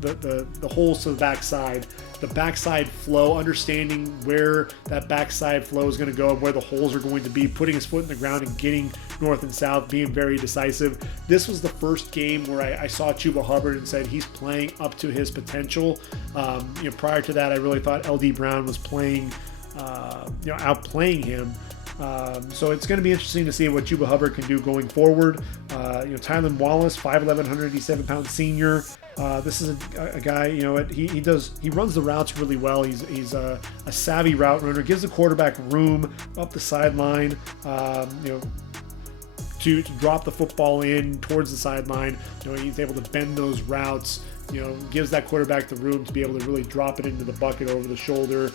the holes to the backside flow, understanding where that backside flow is going to go and where the holes are going to be, putting his foot in the ground and getting north and south, being very decisive. This was the first game where I saw Chuba Hubbard and said he's playing up to his potential. Prior to that, I really thought LD Brown was playing, outplaying him. So it's going to be interesting to see what Chuba Hubbard can do going forward. Tylan Wallace, 5'11", 187-pound senior. This is a guy, he runs the routes really well. He's a savvy route runner, gives the quarterback room up the sideline, to drop the football in towards the sideline. He's able to bend those routes, gives that quarterback the room to be able to really drop it into the bucket over the shoulder.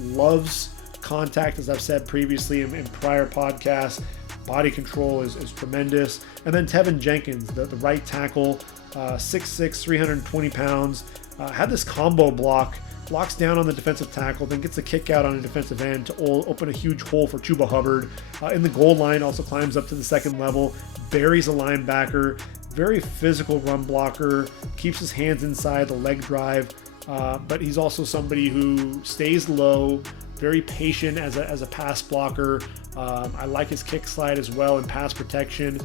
Loves contact, as I've said previously in prior podcasts. Body control is tremendous. And then Tevin Jenkins, the right tackle, 6'6", 320 pounds, had this combo block blocks down on the defensive tackle, then gets a kick out on a defensive end to open a huge hole for Chuba Hubbard. In the goal line, also climbs up to the second level, buries a linebacker, very physical run blocker, keeps his hands inside the leg drive, but he's also somebody who stays low, very patient as a pass blocker. I like his kick slide as well and pass protection.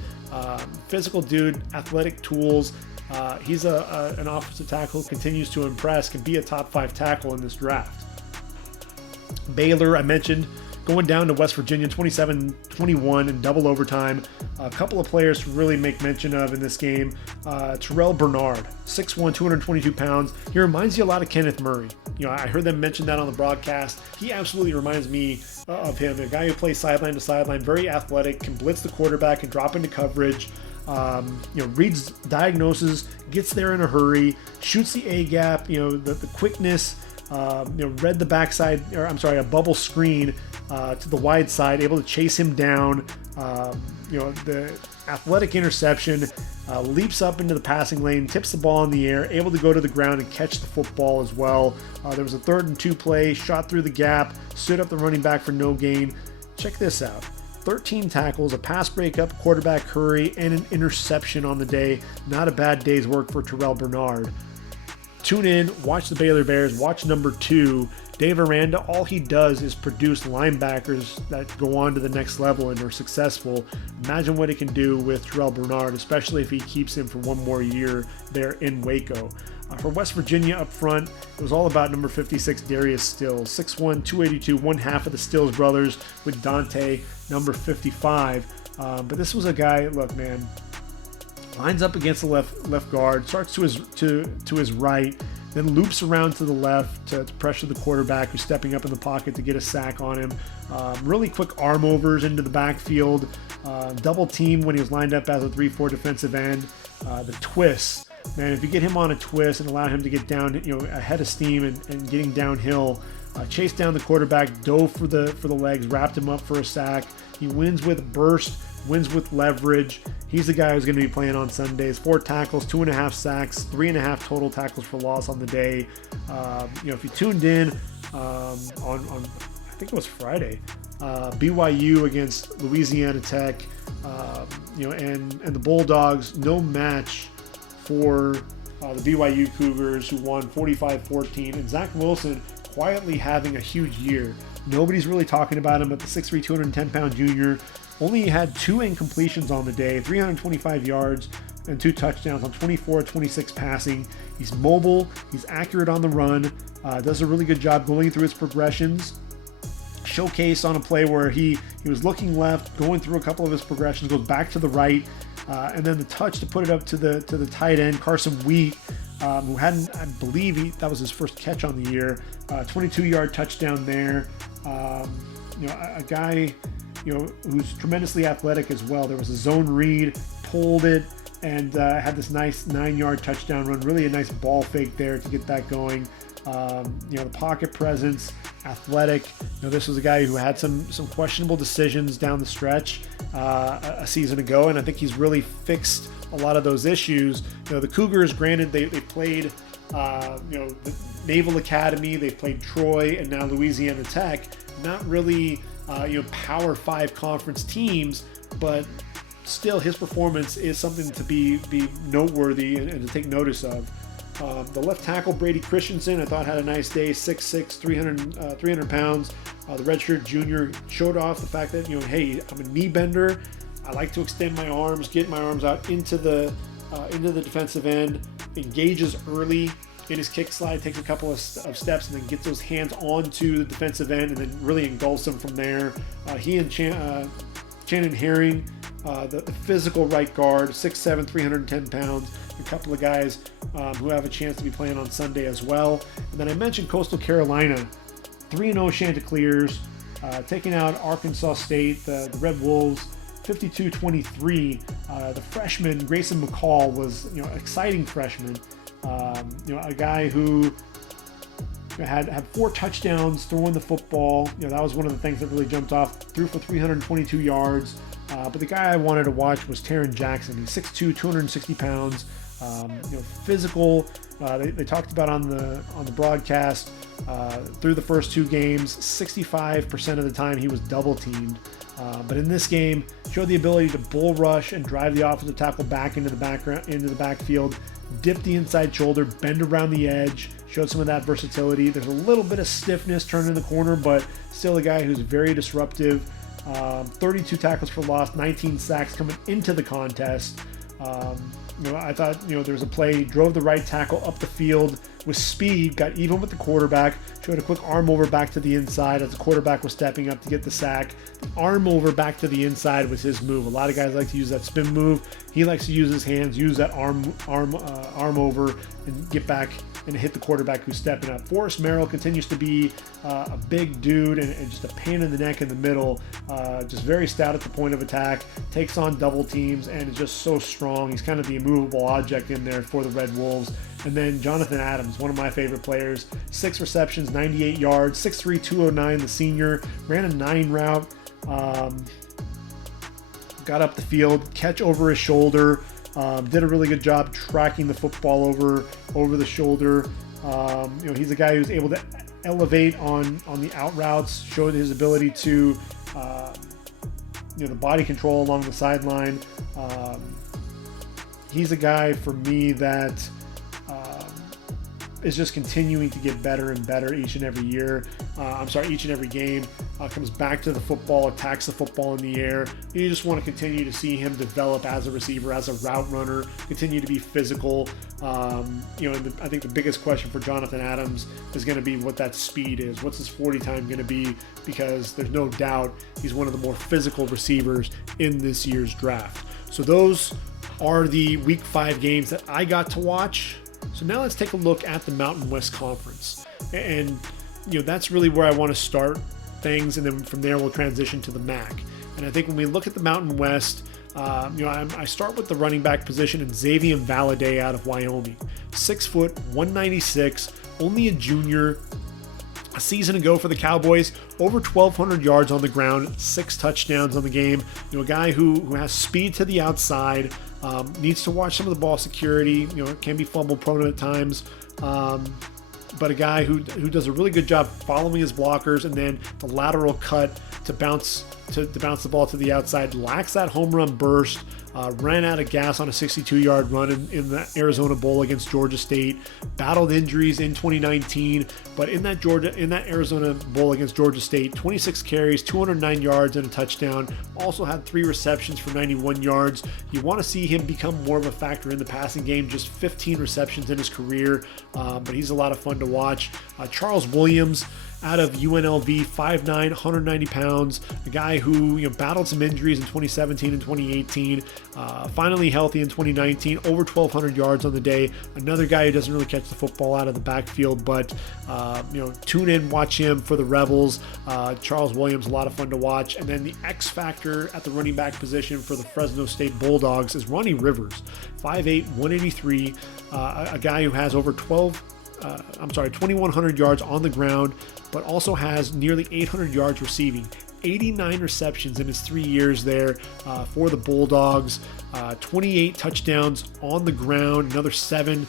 Physical dude, athletic tools. He's an offensive tackle who continues to impress, can be a top 5 tackle in this draft. Baylor, I mentioned, going down to West Virginia, 27-21 in double overtime. A couple of players to really make mention of in this game. Terrell Bernard, 6'1", 222 pounds. He reminds you a lot of Kenneth Murray. I heard them mention that on the broadcast. He absolutely reminds me of him. A guy who plays sideline to sideline, very athletic, can blitz the quarterback and drop into coverage. Reads diagnoses, gets there in a hurry, shoots the A gap. The quickness. Read the backside, a bubble screen to the wide side, able to chase him down. The athletic interception, leaps up into the passing lane, tips the ball in the air, able to go to the ground and catch the football as well. There was a 3rd and 2 play, shot through the gap, stood up the running back for no gain. Check this out. 13 tackles, a pass breakup, quarterback hurry, and an interception on the day. Not a bad day's work for Terrell Bernard. Tune in, watch the Baylor Bears, watch number 2. Dave Aranda, all he does is produce linebackers that go on to the next level and are successful. Imagine what he can do with Terrell Bernard, especially if he keeps him for one more year there in Waco. For West Virginia up front, it was all about number 56, Darius Stills. 6'1", 282, one half of the Stills brothers with Dante, number 55. But this was a guy, look, man, lines up against the left guard, starts to his right, then loops around to the left to pressure the quarterback who's stepping up in the pocket to get a sack on him. Really quick arm overs into the backfield, double team when he was lined up as a 3-4 defensive end. The twist, man, if you get him on a twist and allow him to get down, ahead of steam and getting downhill, chased down the quarterback, dove for the legs, wrapped him up for a sack. He wins with burst, wins with leverage. He's the guy who's going to be playing on Sundays. 4 tackles, 2.5 sacks, 3.5 total tackles for loss on the day. If you tuned in on I think it was Friday, BYU against Louisiana Tech, and the Bulldogs, no match for the BYU Cougars, who won 45-14, and Zach Wilson quietly having a huge year. Nobody's really talking about him, but the 6'3", 210-pound junior only had 2 incompletions on the day, 325 yards and 2 touchdowns on 24-26 passing. He's mobile, he's accurate on the run, does a really good job going through his progressions. Showcase on a play where he was looking left, going through a couple of his progressions, goes back to the right, and then the touch to put it up to the tight end, Carson Wheat, who hadn't, I believe that was his first catch on the year, 22-yard touchdown there. A guy, who's tremendously athletic as well. There was a zone read, pulled it, and had this nice 9-yard touchdown run. Really a nice ball fake there to get that going. The pocket presence, athletic. This was a guy who had some questionable decisions down the stretch a season ago, and I think he's really fixed a lot of those issues. The Cougars, granted, they played the Naval Academy, they played Troy, and now Louisiana Tech. Not really Power 5 conference teams, but still his performance is something to be noteworthy and to take notice of. The left tackle, Brady Christensen, I thought had a nice day, 6'6", 300 pounds. The redshirt junior showed off the fact that, hey, I'm a knee bender. I like to extend my arms, get my arms out into the defensive end, engages early in his kick slide, takes a couple of steps, and then gets those hands onto the defensive end and then really engulfs him from there. He and Shannon Herring, the physical right guard, 6'7", 310 pounds. A couple of guys who have a chance to be playing on Sunday as well. And then I mentioned Coastal Carolina, 3-0 Chanticleers, taking out Arkansas State, the Red Wolves, 52-23. The freshman, Grayson McCall, was exciting freshman. A guy who had 4 touchdowns throwing the football. That was one of the things that really jumped off. Threw for 322 yards. But the guy I wanted to watch was Taron Jackson. He's 6'2", 260 pounds. Physical. They talked about on the broadcast through the first 2 games, 65% of the time he was double teamed. But in this game, showed the ability to bull rush and drive the offensive tackle back into the backfield, dip the inside shoulder, bend around the edge, showed some of that versatility. There's a little bit of stiffness turning the corner, but still a guy who's very disruptive. 32 tackles for loss, 19 sacks coming into the contest. I thought, there was a play, drove the right tackle up the field with speed, got even with the quarterback, showed a quick arm over back to the inside as the quarterback was stepping up to get the sack. The arm over back to the inside was his move. A lot of guys like to use that spin move. He likes to use his hands, use that arm over and get back and hit the quarterback who's stepping up. Forrest Merrill continues to be a big dude and just a pain in the neck in the middle. Just very stout at the point of attack, takes on double teams, and is just so strong. He's kind of the immovable object in there for the Red Wolves. And then Jonathan Adams, one of my favorite players, 6 receptions, 98 yards, 6'3", 209, the senior, ran a 9 route, got up the field, catch over his shoulder, did a really good job tracking the football over the shoulder. He's a guy who's able to elevate on the out routes, showed his ability to, the body control along the sideline. He's a guy for me that is just continuing to get better and better each and every year. Each and every game. Comes back to the football, attacks the football in the air. You just want to continue to see him develop as a receiver, as a route runner, continue to be physical. And I think the biggest question for Jonathan Adams is going to be what that speed is. What's his 40 time going to be? Because there's no doubt he's one of the more physical receivers in this year's draft. So those are the Week 5 games that I got to watch. So now let's take a look at the Mountain West Conference. And, that's really where I want to start things. And then from there, we'll transition to the MAC. And I think when we look at the Mountain West, I start with the running back position and Zaven Collins out of Wyoming. 6 foot, 196, only a junior. A season ago for the Cowboys, over 1,200 yards on the ground, 6 touchdowns on the game. A guy who has speed to the outside, needs to watch some of the ball security. It can be fumble prone at times, but a guy who does a really good job following his blockers, and then the lateral cut to bounce the ball to the outside. Lacks that home run burst. Ran out of gas on a 62-yard run in the Arizona Bowl against Georgia State. Battled injuries in 2019, but in that Arizona Bowl against Georgia State, 26 carries, 209 yards, and a touchdown. Also had 3 receptions for 91 yards. You want to see him become more of a factor in the passing game. Just 15 receptions in his career, but he's a lot of fun to watch. Charles Williams out of UNLV, 5'9", 190 pounds, a guy who battled some injuries in 2017 and 2018, finally healthy in 2019, over 1,200 yards on the day. Another guy who doesn't really catch the football out of the backfield, but tune in, watch him for the Rebels. Charles Williams, a lot of fun to watch. And then the X factor at the running back position for the Fresno State Bulldogs is Ronnie Rivers, 5'8", 183, a guy who has over 2,100 yards on the ground, but also has nearly 800 yards receiving. 89 receptions in his 3 years there for the Bulldogs. 28 touchdowns on the ground, another 7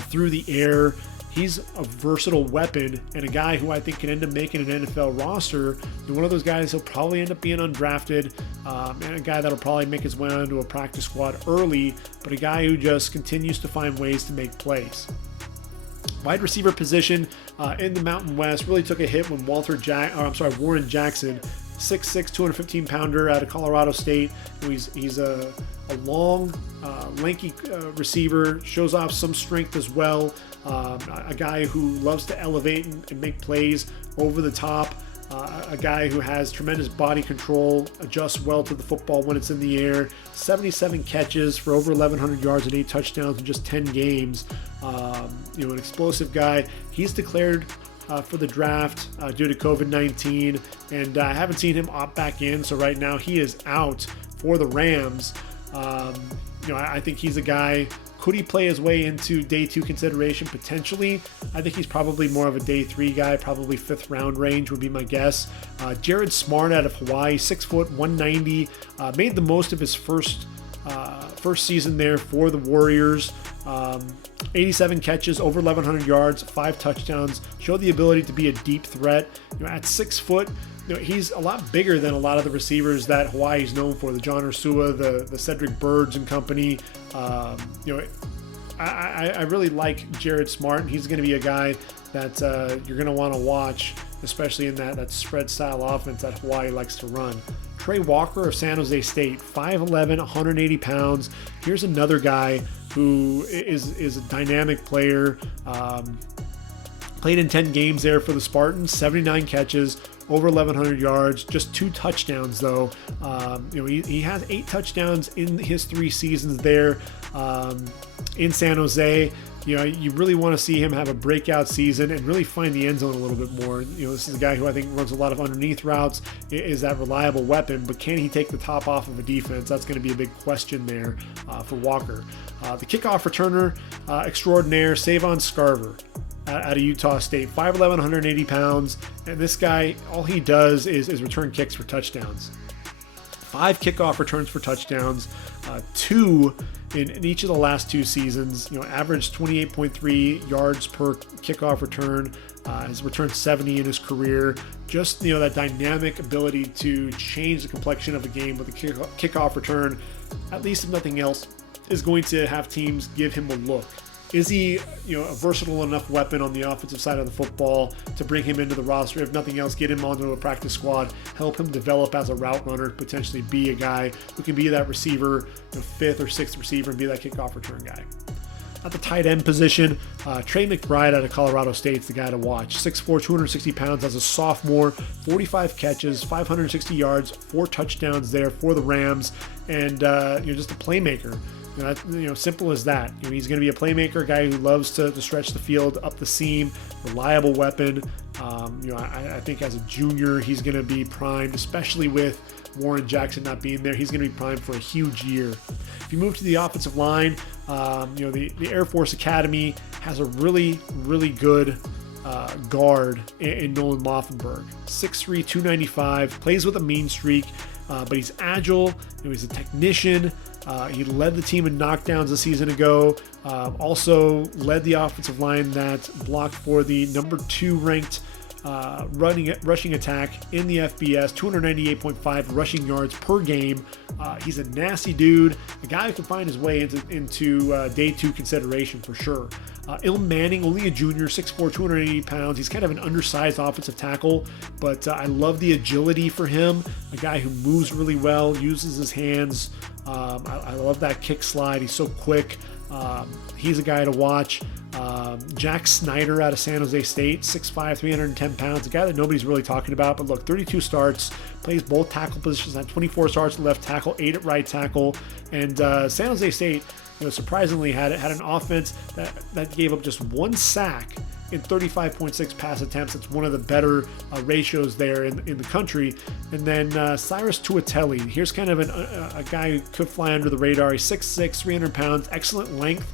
through the air. He's a versatile weapon and a guy who I think can end up making an NFL roster. And one of those guys who'll probably end up being undrafted, and a guy that'll probably make his way onto a practice squad early, but a guy who just continues to find ways to make plays. Wide receiver position in the Mountain West really took a hit when Warren Jackson, 6'6", 215-pounder out of Colorado State. He's a long, lanky receiver, shows off some strength as well. A guy who loves to elevate and make plays over the top. A guy who has tremendous body control, adjusts well to the football when it's in the air. 77 catches for over 1,100 yards and 8 touchdowns in just 10 games. An explosive guy. He's declared for the draft due to COVID-19, and I haven't seen him opt back in, so right now he is out for the Rams. I think he's a guy. Could he play his way into day 2 consideration? Potentially. I think he's probably more of a day 3 guy, probably 5th round range would be my guess. Jared Smart out of Hawaii, 6 foot, 190, made the most of his first season there for the Warriors. 87 catches, over 1,100 yards, 5 touchdowns, showed the ability to be a deep threat. At 6 foot, he's a lot bigger than a lot of the receivers that Hawaii is known for, the John Ursua, the Cedric Birds and company. I really like Jared Smart, and he's going to be a guy that you're going to want to watch, especially in that spread style offense that Hawaii likes to run. Trey Walker of San Jose State, 5'11", 180 pounds. Here's another guy who is a dynamic player. Played in 10 games there for the Spartans, 79 catches, over 1,100 yards, just 2 touchdowns though. He has 8 touchdowns in his 3 seasons there in San Jose. You really want to see him have a breakout season and really find the end zone a little bit more. This is a guy who I think runs a lot of underneath routes, is that reliable weapon, but can he take the top off of a defense? That's going to be a big question there for Walker. The kickoff returner extraordinaire, Zaven Collins, out of Utah State, 5'11", 180 pounds. And this guy, all he does is return kicks for touchdowns. 5 kickoff returns for touchdowns, 2 in each of the last 2 seasons. Averaged 28.3 yards per kickoff return. Has returned 70 in his career. Just that dynamic ability to change the complexion of a game with a kickoff return, at least if nothing else, is going to have teams give him a look. Is he, a versatile enough weapon on the offensive side of the football to bring him into the roster? If nothing else, get him onto a practice squad, help him develop as a route runner, potentially be a guy who can be that receiver, 5th or 6th receiver, and be that kickoff return guy. At the tight end position, Trey McBride out of Colorado State is the guy to watch. 6'4", 260 pounds as a sophomore, 45 catches, 560 yards, 4 touchdowns there for the Rams, and just a playmaker. Simple as that. He's going to be a playmaker, a guy who loves to stretch the field up the seam, reliable weapon. I think as a junior, he's going to be primed, especially with Warren Jackson not being there. He's going to be primed for a huge year. If you move to the offensive line, the Air Force Academy has a really, really good guard in Nolan Laufenberg. 6'3", 295, plays with a mean streak, but he's agile. He's a technician. He led the team in knockdowns a season ago. Also led the offensive line that blocked for the number 2 ranked rushing attack in the FBS, 298.5 rushing yards per game. He's a nasty dude, a guy who can find his way into day 2 consideration for sure. Ilm Manning, only a junior, 6'4", 280 pounds. He's kind of an undersized offensive tackle, but I love the agility for him. A guy who moves really well, uses his hands. I love that kick slide. He's so quick. He's a guy to watch. Jack Snyder out of San Jose State, 6'5", 310 pounds, a guy that nobody's really talking about, but look, 32 starts, plays both tackle positions, had 24 starts at left tackle, 8 at right tackle, and San Jose State, surprisingly had an offense that gave up just 1 sack in 35.6 pass attempts. It's one of the better ratios there in the country. And then Cyrus Tuateli, here's kind of a guy who could fly under the radar. He's 6'6", 300 pounds, excellent length,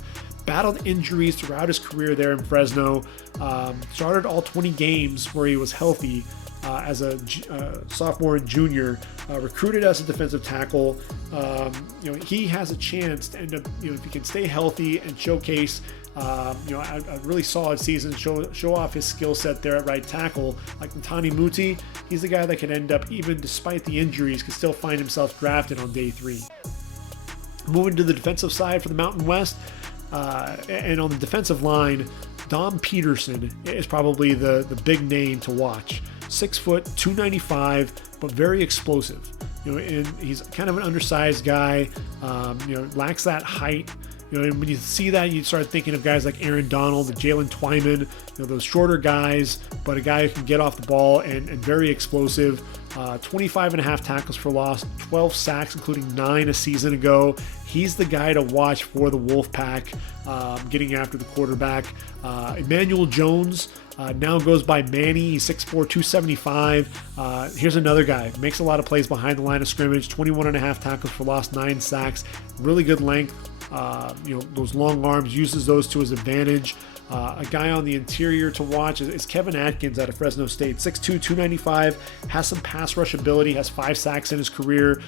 battled injuries throughout his career there in Fresno, started all 20 games where he was healthy as a sophomore and junior, recruited as a defensive tackle. He has a chance to end up, if he can stay healthy and showcase a really solid season, show off his skill set there at right tackle. Like Ntani Muti, he's the guy that can end up, even despite the injuries, can still find himself drafted on day 3. Moving to the defensive side for the Mountain West, and on the defensive line, Dom Peterson is probably the big name to watch. 6 foot, 295, but very explosive. And he's kind of an undersized guy. Lacks that height. And when you see that, you start thinking of guys like Aaron Donald and Jalen Twyman, those shorter guys, but a guy who can get off the ball and very explosive. 25.5 tackles for loss, 12 sacks, including 9 a season ago. He's the guy to watch for the Wolfpack, getting after the quarterback. Emmanuel Jones now goes by Manny. He's 6'4", 275. Here's another guy. Makes a lot of plays behind the line of scrimmage. 21.5 tackles for loss, 9 sacks. Really good length. Those long arms, uses those to his advantage. A guy on the interior to watch is Kevin Atkins out of Fresno State. 6'2", 295, has some pass rush ability, has 5 sacks in his career,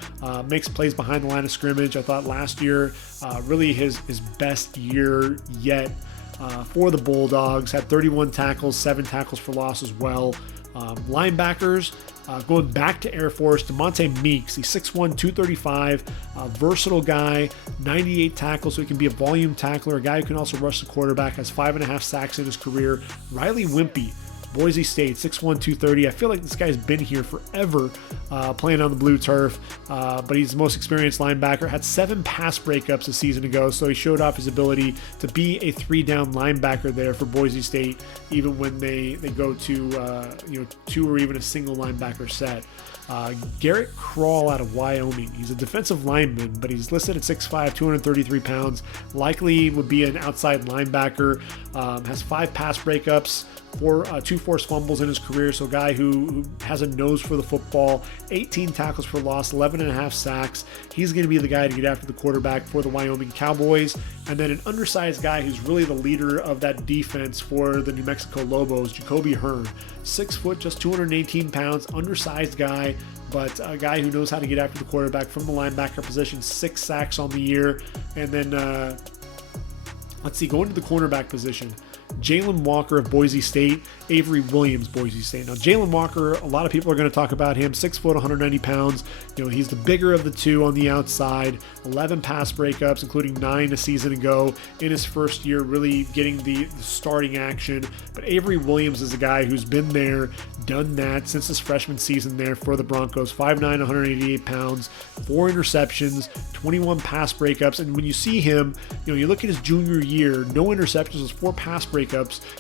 makes plays behind the line of scrimmage. I thought last year really his best year yet for the Bulldogs. Had 31 tackles, 7 tackles for loss as well. Linebackers, going back to Air Force, DeMonte Meeks. He's 6'1", 235, versatile guy, 98 tackles, so he can be a volume tackler, a guy who can also rush the quarterback, has 5.5 sacks in his career. Riley Wimpy, Boise State, 6'1", 230. I feel like this guy's been here forever playing on the blue turf, but he's the most experienced linebacker. Had 7 pass breakups a season ago, so he showed off his ability to be a 3-down linebacker there for Boise State, even when they go to 2 or even a single linebacker set. Garrett Krall out of Wyoming. He's a defensive lineman, but he's listed at 6'5", 233 pounds. Likely would be an outside linebacker. Has 5 pass breakups, 2 forced fumbles in his career, so a guy who has a nose for the football. 18 tackles for loss, 11.5 sacks. He's going to be the guy to get after the quarterback for the Wyoming Cowboys. And then an undersized guy who's really the leader of that defense for the New Mexico Lobos, Jacoby Hearn. 6 foot, just 218 pounds, undersized guy, but a guy who knows how to get after the quarterback from the linebacker position. 6 sacks on the year. And then, going to the cornerback position. Jalen Walker of Boise State, Avery Williams, Boise State. Now, Jalen Walker, a lot of people are going to talk about him. 6 foot, 190 pounds. He's the bigger of the two on the outside. 11 pass breakups, including 9 a season ago in his first year, really getting the starting action. But Avery Williams is a guy who's been there, done that since his freshman season there for the Broncos. 5'9", 188 pounds, 4 interceptions, 21 pass breakups. And when you see him, you look at his junior year, no interceptions, was 4 pass breakups.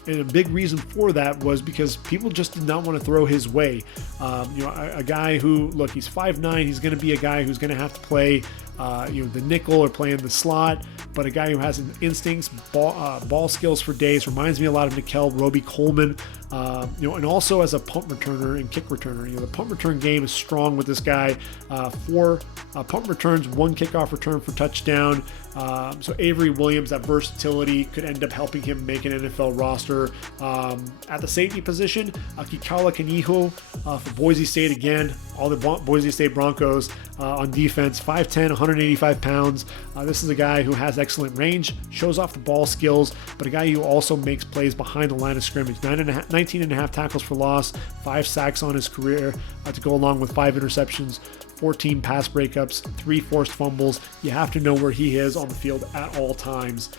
And a big reason for that was because people just did not want to throw his way. A guy who, look, he's 5'9", he's going to be a guy who's going to have to play the nickel or play in the slot, but a guy who has instincts, ball skills for days. Reminds me a lot of Nickel Roby-Coleman, and also as a punt returner and kick returner. The punt return game is strong with this guy. 4 punt returns, 1 kickoff return for touchdown. So Avery Williams, that versatility could end up helping him make an NFL roster. At the safety position, Kikawa Kaniho for Boise State again. All the Boise State Broncos on defense, 5'10", 185 pounds. This is a guy who has excellent range, shows off the ball skills, but a guy who also makes plays behind the line of scrimmage. 19.5 tackles for loss, 5 sacks on his career to go along with 5 interceptions, 14 pass breakups, 3 forced fumbles. You have to know where he is on the field at all times.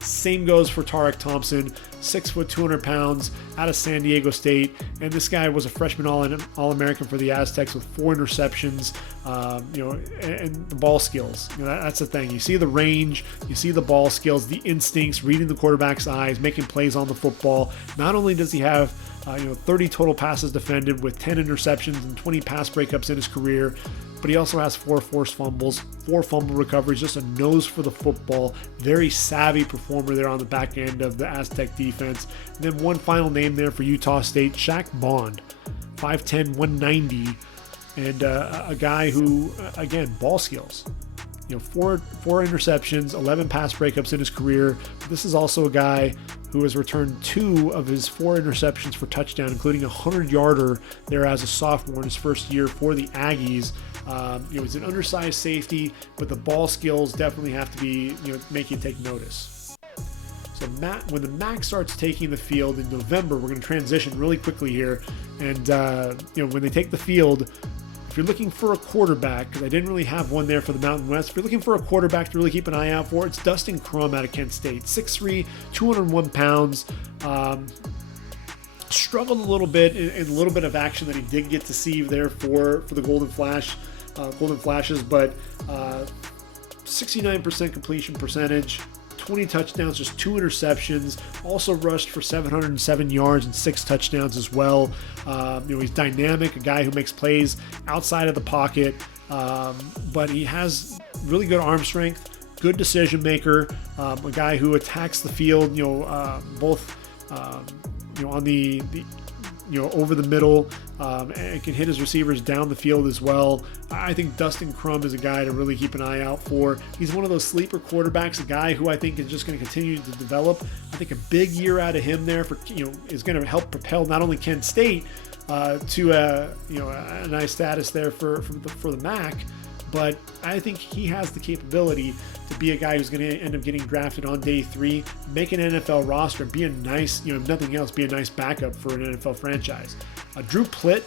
Same goes for Tarek Thompson, 6 foot, 200 pounds, out of San Diego State. And this guy was a freshman All-American for the Aztecs with 4 interceptions, and the ball skills. That's the thing. You see the range, you see the ball skills, the instincts, reading the quarterback's eyes, making plays on the football. Not only does he have 30 total passes defended with 10 interceptions and 20 pass breakups in his career, but he also has 4 forced fumbles, 4 fumble recoveries, just a nose for the football. Very savvy performer there on the back end of the Aztec defense. And then one final name there for Utah State, Shaq Bond, 5'10", 190, and a guy who, again, ball skills. 4 interceptions, 11 pass breakups in his career. This is also a guy who has returned 2 of his 4 interceptions for touchdown, including a 100-yarder there as a sophomore in his first year for the Aggies. He's an undersized safety, but the ball skills definitely have to be, make you take notice. So when the MAC starts taking the field in November, we're going to transition really quickly here. And, when they take the field, if you're looking for a quarterback, because I didn't really have one there for the Mountain West, if you're looking for a quarterback to really keep an eye out for, it's Dustin Crum out of Kent State. 6'3", 201 pounds. Struggled a little bit in a little bit of action that he did get to see there for the Golden Flashes, but 69% completion percentage, 20 touchdowns, just 2 interceptions, also rushed for 707 yards and 6 touchdowns as well. He's dynamic, a guy who makes plays outside of the pocket, but he has really good arm strength, good decision maker, a guy who attacks the field, both on the over the middle, and can hit his receivers down the field as well. I think Dustin Crum is a guy to really keep an eye out for. He's one of those sleeper quarterbacks, a guy who I think is just going to continue to develop. I think a big year out of him there is going to help propel not only Kent State to a nice status there for the MAC, but I think he has the capability to be a guy who's going to end up getting drafted on day 3, make an NFL roster, be a nice, if nothing else, be a nice backup for an NFL franchise. Drew Plitt,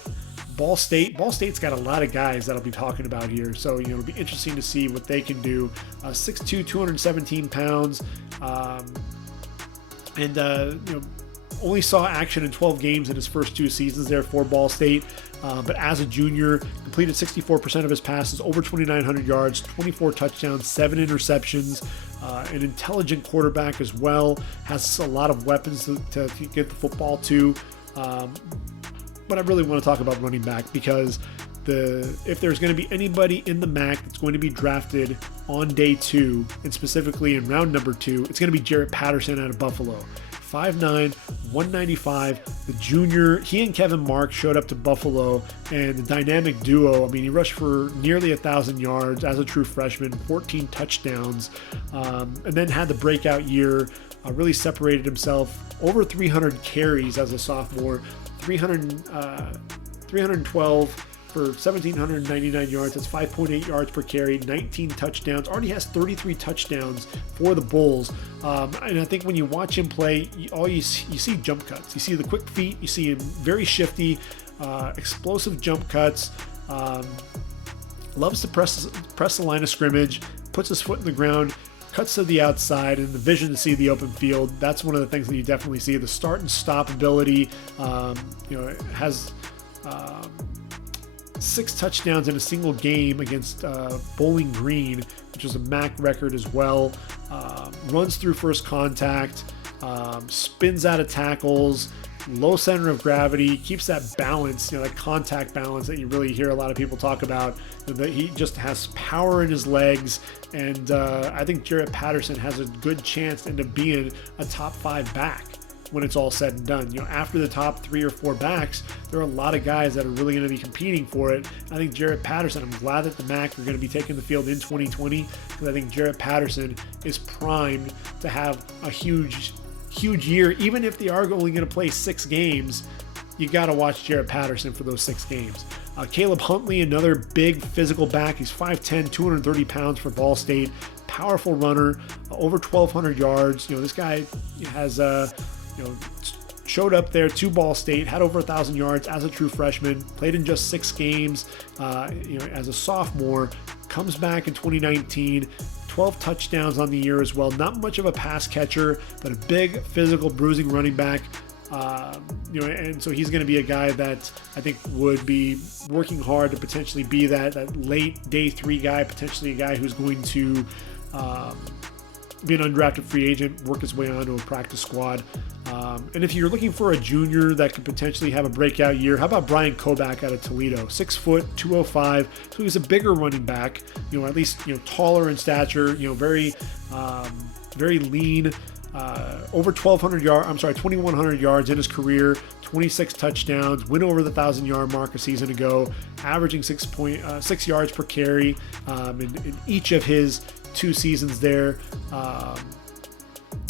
Ball State. Ball State's got a lot of guys that I'll be talking about here, so it'll be interesting to see what they can do. 6'2", 217 pounds, only saw action in 12 games in his first 2 seasons there for Ball State. But as a junior, completed 64% of his passes, over 2,900 yards, 24 touchdowns, 7 interceptions. An intelligent quarterback as well, has a lot of weapons to get the football to. But I really want to talk about running back, because if there's going to be anybody in the MAC that's going to be drafted on day 2, and specifically in round number 2, it's going to be Jarrett Patterson out of Buffalo. 5'9", 195, the junior. He and Kevin Mark showed up to Buffalo, and the dynamic duo, he rushed for nearly 1,000 yards as a true freshman, 14 touchdowns, and then had the breakout year, really separated himself, over 300 carries as a sophomore, 312 for 1,799 yards. That's 5.8 yards per carry, 19 touchdowns. Already has 33 touchdowns for the Bulls. And I think when you watch him play, you see jump cuts. You see the quick feet. You see him very shifty, explosive jump cuts. Loves to press the line of scrimmage, puts his foot in the ground, cuts to the outside, and the vision to see the open field. That's one of the things that you definitely see. The start and stop ability. It has 6 touchdowns in a single game against Bowling Green, which was a MAC record as well. Runs through first contact, spins out of tackles, low center of gravity, keeps that balance, that contact balance that you really hear a lot of people talk about. That he just has power in his legs, and I think Jarrett Patterson has a good chance to end up being a top 5 back when it's all said and done. After the top 3 or 4 backs, there are a lot of guys that are really going to be competing for it. I think Jarrett Patterson, I'm glad that the MAC are going to be taking the field in 2020, because I think Jarrett Patterson is primed to have a huge year. Even if they are only going to play 6 games, you got to watch Jarrett Patterson for those 6 games. Caleb Huntley, another big physical back. He's 5'10", 230 pounds for Ball State. Powerful runner, over 1,200 yards. This guy has showed up there to Ball State, had over 1,000 yards as a true freshman, played in just 6 games, as a sophomore, comes back in 2019, 12 touchdowns on the year as well. Not much of a pass catcher, but a big physical bruising running back. And so he's going to be a guy that I think would be working hard to potentially be that late day 3 guy, potentially a guy who's going to be an undrafted free agent, work his way onto a practice squad. And if you're looking for a junior that could potentially have a breakout year, how about Brian Koback out of Toledo? 6 foot, 205. So he's a bigger running back, at least, taller in stature, very lean, over 2,100 yards in his career, 26 touchdowns, went over the 1,000-yard mark a season ago, averaging 6 yards per carry, in each of his 2 seasons there.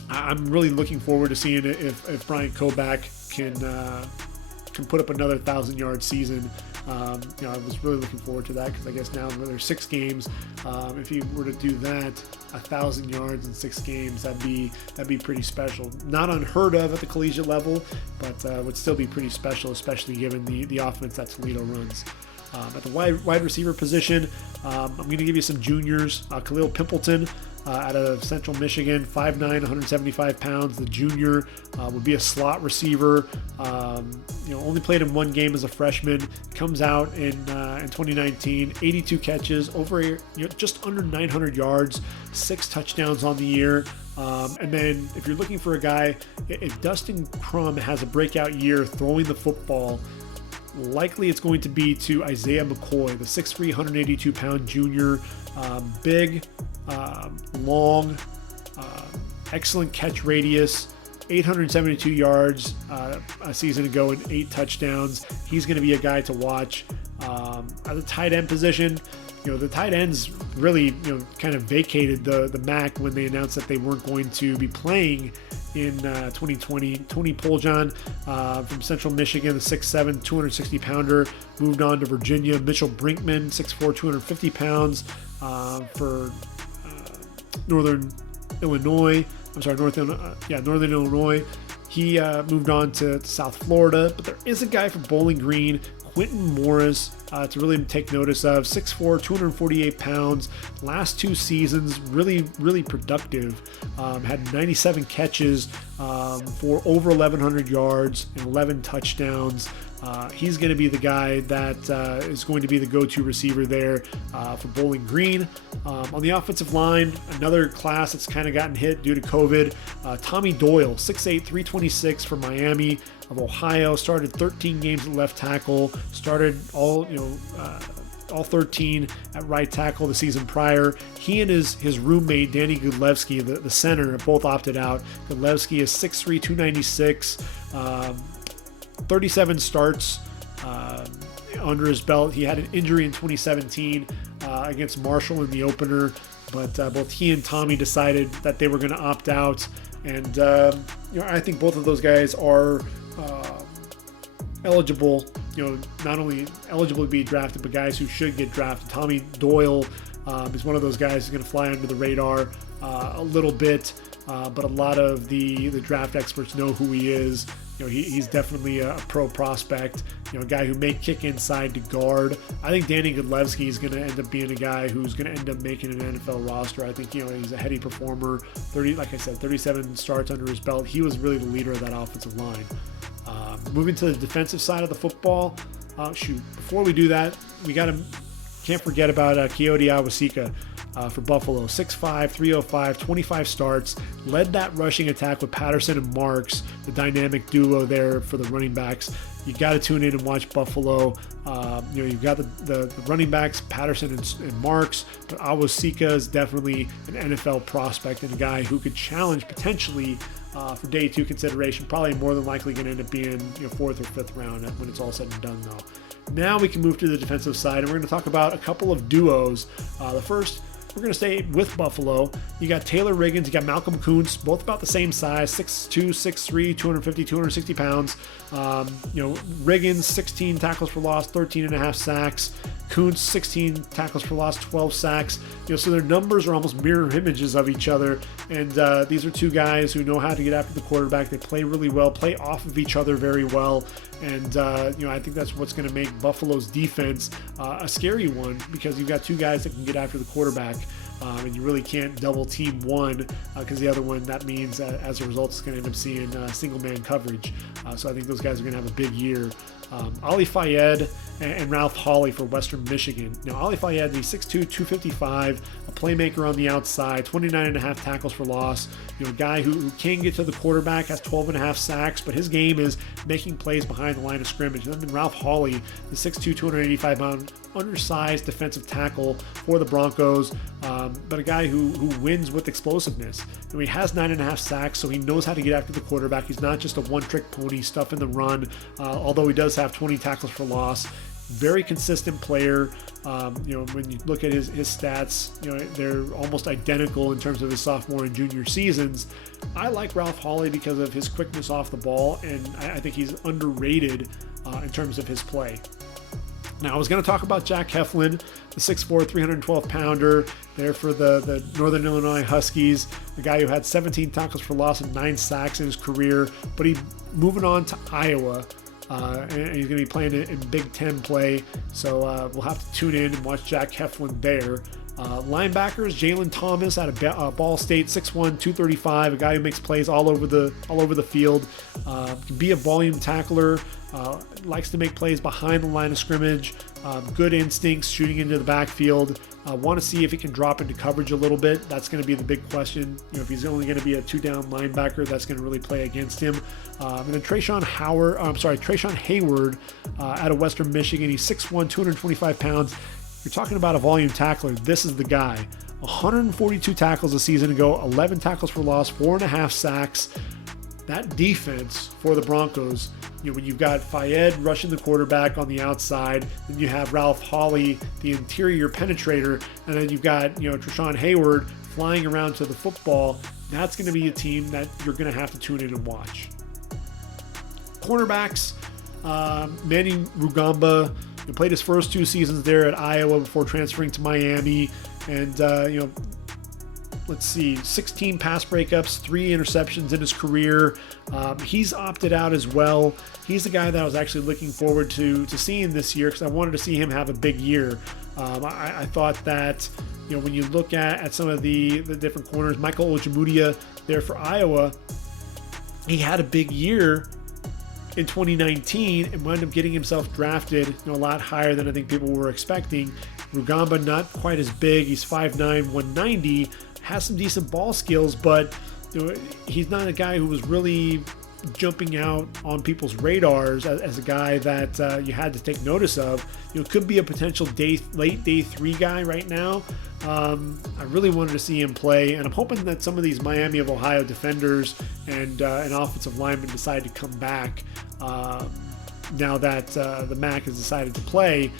I'm really looking forward to seeing if Brian Koback can put up another 1,000-yard season. I was really looking forward to that, because I guess now there's 6 games. If he were to do that, 1,000 yards in 6 games, that'd be pretty special. Not unheard of at the collegiate level, but would still be pretty special, especially given the offense that Toledo runs. At the wide receiver position, I'm going to give you some juniors. Khalil Pimpleton out of Central Michigan, 5'9", 175 pounds. The junior would be a slot receiver. Only played in 1 game as a freshman. Comes out in 2019, 82 catches, over just under 900 yards, 6 touchdowns on the year. And then if you're looking for a guy, if Dustin Crum has a breakout year throwing the football, likely it's going to be to Isaiah McCoy, the 6'3", 182-pound junior. Big, long, excellent catch radius, 872 yards a season ago and 8 touchdowns. He's going to be a guy to watch. At the tight end position, the tight ends really, kind of vacated the MAC when they announced that they weren't going to be playing in 2020. Tony Poljan from Central Michigan, the 6'7", 260-pounder, moved on to Virginia. Mitchell Brinkman, 6'4", 250 pounds for Northern Illinois. He moved on to South Florida. But there is a guy from Bowling Green, Quentin Morris, to really take notice of. 6'4", 248 pounds. Last 2 seasons, really, really productive. Had 97 catches for over 1,100 yards and 11 touchdowns. He's going to be the guy that is going to be the go-to receiver there for Bowling Green. On the offensive line, another class that's kind of gotten hit due to COVID. Tommy Doyle, 6'8", 326 from Miami of Ohio, started 13 games at left tackle, started all 13 at right tackle the season prior. He and his roommate, Danny Gudlewski, the center, have both opted out. Gudlewski is 6'3", 296, 37 starts under his belt. He had an injury in 2017 against Marshall in the opener, but both he and Tommy decided that they were going to opt out. And I think both of those guys are eligible, not only eligible to be drafted, but guys who should get drafted. Tommy Doyle is one of those guys who's going to fly under the radar a little bit, but a lot of the draft experts know who he is. He's definitely a pro prospect, a guy who may kick inside to guard. I think Danny Gudlewski is going to end up being a guy who's going to end up making an NFL roster. I think, he's a heady performer. 37 starts under his belt. He was really the leader of that offensive line. Moving to the defensive side of the football. Before we do that, can't forget about Keoti Awosika for Buffalo. 6'5", 305, 25 starts. Led that rushing attack with Patterson and Marks, the dynamic duo there for the running backs. You got to tune in and watch Buffalo. You've got the running backs, Patterson and Marks, but Awosika is definitely an NFL prospect and a guy who could challenge potentially for day 2 consideration. Probably more than likely going to end up being 4th or 5th round when it's all said and done, though. Now we can move to the defensive side, and we're going to talk about a couple of duos. The first, we're going to stay with Buffalo. You got Taylor Riggins, you got Malcolm Kuntz, both about the same size, 6'2", 6'3", 250, 260 pounds. Riggins, 16 tackles for loss, 13.5 sacks. Kuntz, 16 tackles for loss, 12 sacks. So their numbers are almost mirror images of each other. And these are 2 guys who know how to get after the quarterback. They play really well, play off of each other very well. And, I think that's what's going to make Buffalo's defense a scary one, because you've got 2 guys that can get after the quarterback. And you really can't double team one because the other one, that means as a result, it's going to end up seeing single man coverage. So I think those guys are going to have a big year. Ali Fayed and Ralph Hawley for Western Michigan. Now, Ali Fayed, he's 6'2", 255, a playmaker on the outside, 29.5 tackles for loss. A guy who can get to the quarterback, has 12.5 sacks, but his game is making plays behind the line of scrimmage. And then Ralph Hawley, the 6'2", 285-pound, undersized defensive tackle for the Broncos, but a guy who wins with explosiveness. He has 9.5 sacks, so he knows how to get after the quarterback. He's not just a one-trick pony, stuff in the run, although he does have 20 tackles for loss. Very consistent player. When you look at his stats, they're almost identical in terms of his sophomore and junior seasons. I like Ralph Hawley because of his quickness off the ball, and I think he's underrated in terms of his play. Now, I was going to talk about Jack Heflin, the 6'4", 312-pounder there for the Northern Illinois Huskies, the guy who had 17 tackles for loss and 9 sacks in his career, but he's moving on to Iowa. And he's going to be playing in Big Ten play, so we'll have to tune in and watch Jack Heflin there. Linebackers, Jalen Thomas out of Ball State, 6'1", 235, a guy who makes plays all over the field, can be a volume tackler, likes to make plays behind the line of scrimmage, good instincts shooting into the backfield. Want to see if he can drop into coverage a little bit. That's going to be the big question. If he's only going to be a 2-down linebacker, that's going to really play against him. And then Trayshawn Hayward out of Western Michigan. He's 6'1", 225 pounds. You're talking about a volume tackler. This is the guy. 142 tackles a season ago, 11 tackles for loss, 4.5 sacks. that defense for the Broncos, when you've got Fayed rushing the quarterback on the outside, then you have Ralph Hawley, the interior penetrator, and then you've got, Treshaun Hayward flying around to the football, that's going to be a team that you're going to have to tune in and watch. Cornerbacks, Manny Rugamba, he played his first 2 seasons there at Iowa before transferring to Miami, and, let's see, 16 pass breakups, 3 interceptions in his career. He's opted out as well. He's the guy that I was actually looking forward to seeing this year because I wanted to see him have a big year. I thought that, when you look at some of the different corners, Michael Ojemudia there for Iowa, he had a big year in 2019 and wound up getting himself drafted a lot higher than I think people were expecting. Rugamba, not quite as big. He's 5'9", 190, has some decent ball skills, but he's not a guy who was really jumping out on people's radars as a guy that you had to take notice of. Could be a potential late day 3 guy right now. I really wanted to see him play, and I'm hoping that some of these Miami of Ohio defenders and offensive linemen decide to come back now that the MAC has decided to play.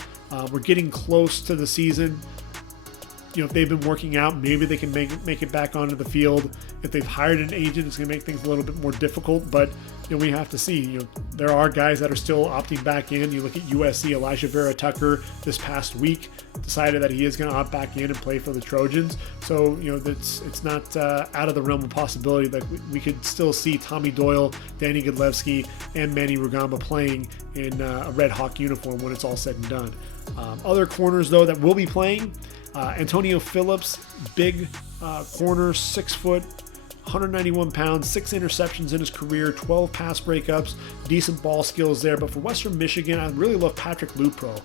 We're getting close to the season. If they've been working out, maybe they can make it back onto the field. If they've hired an agent, it's going to make things a little bit more difficult. But we have to see. There are guys that are still opting back in. You look at USC, Elijah Vera Tucker this past week decided that he is going to opt back in and play for the Trojans. So it's not out of the realm of possibility that we could still see Tommy Doyle, Danny Godlewski, and Manny Rugamba playing in a Red Hawk uniform when it's all said and done. Other corners though that will be playing. Antonio Phillips, big corner, 6 foot, 191 pounds, 6 interceptions in his career, 12 pass breakups, decent ball skills there. But for Western Michigan, I really love Patrick Lupro,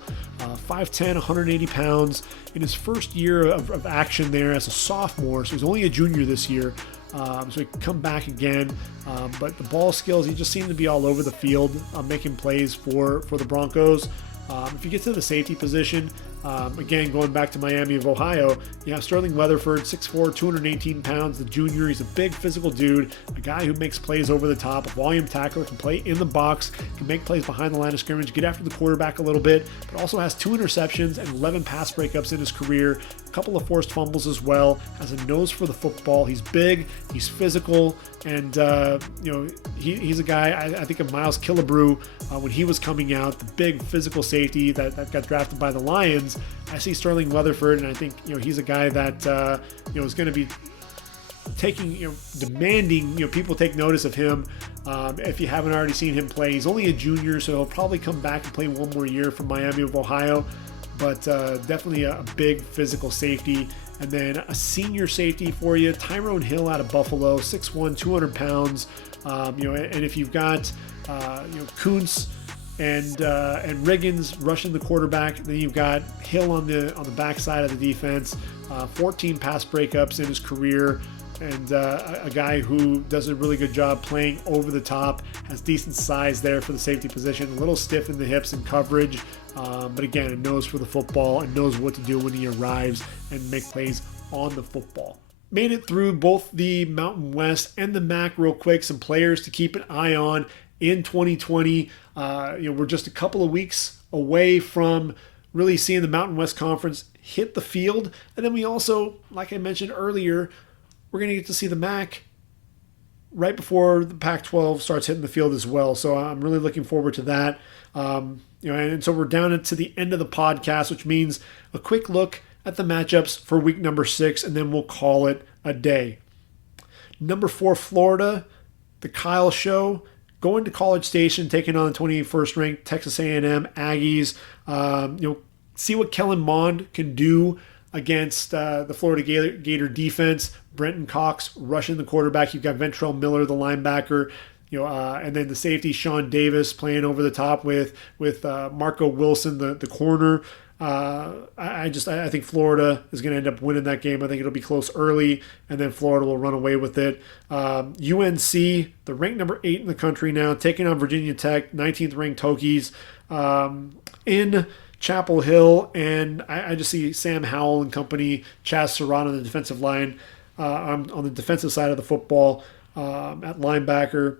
5'10", 180 pounds. In his first year of action there as a sophomore, so he's only a junior this year, so he can come back again. But the ball skills, he just seemed to be all over the field, making plays for the Broncos. If you get to the safety position, again, going back to Miami of Ohio, you have Sterling Weatherford, 6'4", 218 pounds, the junior. He's a big physical dude, a guy who makes plays over the top, a volume tackler, can play in the box, can make plays behind the line of scrimmage, get after the quarterback a little bit, but also has 2 interceptions and 11 pass breakups in his career, a couple of forced fumbles as well, has a nose for the football. He's big, he's physical, and he's a guy, I think of Miles Killebrew when he was coming out, the big physical safety that got drafted by the Lions. I see Sterling Weatherford, and I think he's a guy that is going to be demanding people take notice of him. If you haven't already seen him play, he's only a junior, so he'll probably come back and play one more year for Miami of Ohio. But definitely a big physical safety. And then a senior safety for you, Tyrone Hill out of Buffalo, 6'1", 200 pounds. And if you've got Kuntz and Riggins rushing the quarterback, then you've got Hill on the backside of the defense. 14 pass breakups in his career, and a guy who does a really good job playing over the top, has decent size there for the safety position, a little stiff in the hips and coverage, but again, a nose for the football and knows what to do when he arrives and make plays on the football. Made it through both the Mountain West and the MAC real quick. Some players to keep an eye on in 2020. We're just a couple of weeks away from really seeing the Mountain West Conference hit the field. And then we also, like I mentioned earlier, we're going to get to see the MAC right before the Pac-12 starts hitting the field as well. So I'm really looking forward to that. And so we're down to the end of the podcast, which means a quick look at the matchups for week number 6, and then we'll call it a day. Number 4, Florida, the Kyle Show, going to College Station, taking on the 21st ranked Texas A&M Aggies. See what Kellen Mond can do against the Florida Gator defense. Brenton Cox rushing the quarterback. You've got Ventrell Miller, the linebacker. And then the safety, Sean Davis, playing over the top with Marco Wilson, the corner. I think Florida is going to end up winning that game. I think it'll be close early, and then Florida will run away with it. UNC, the ranked number 8 in the country now, taking on Virginia Tech, 19th ranked Hokies in Chapel Hill, and I just see Sam Howell and company, Chaz Surratt on the defensive line, on the defensive side of the football at linebacker.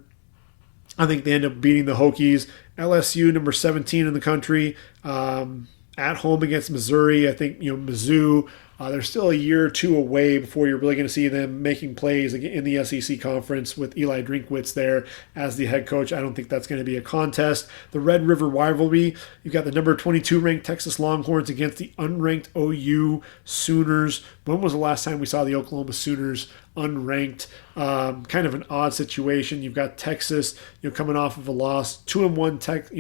I think they end up beating the Hokies. LSU, number 17 in the country, at home against Missouri. I think, Mizzou, they're still a year or two away before you're really going to see them making plays in the SEC conference with Eli Drinkwitz there as the head coach. I don't think that's going to be a contest. The Red River rivalry, you've got the number 22 ranked Texas Longhorns against the unranked OU Sooners. When was the last time we saw the Oklahoma Sooners unranked? Kind of an odd situation. You've got Texas, coming off of a loss, 2-1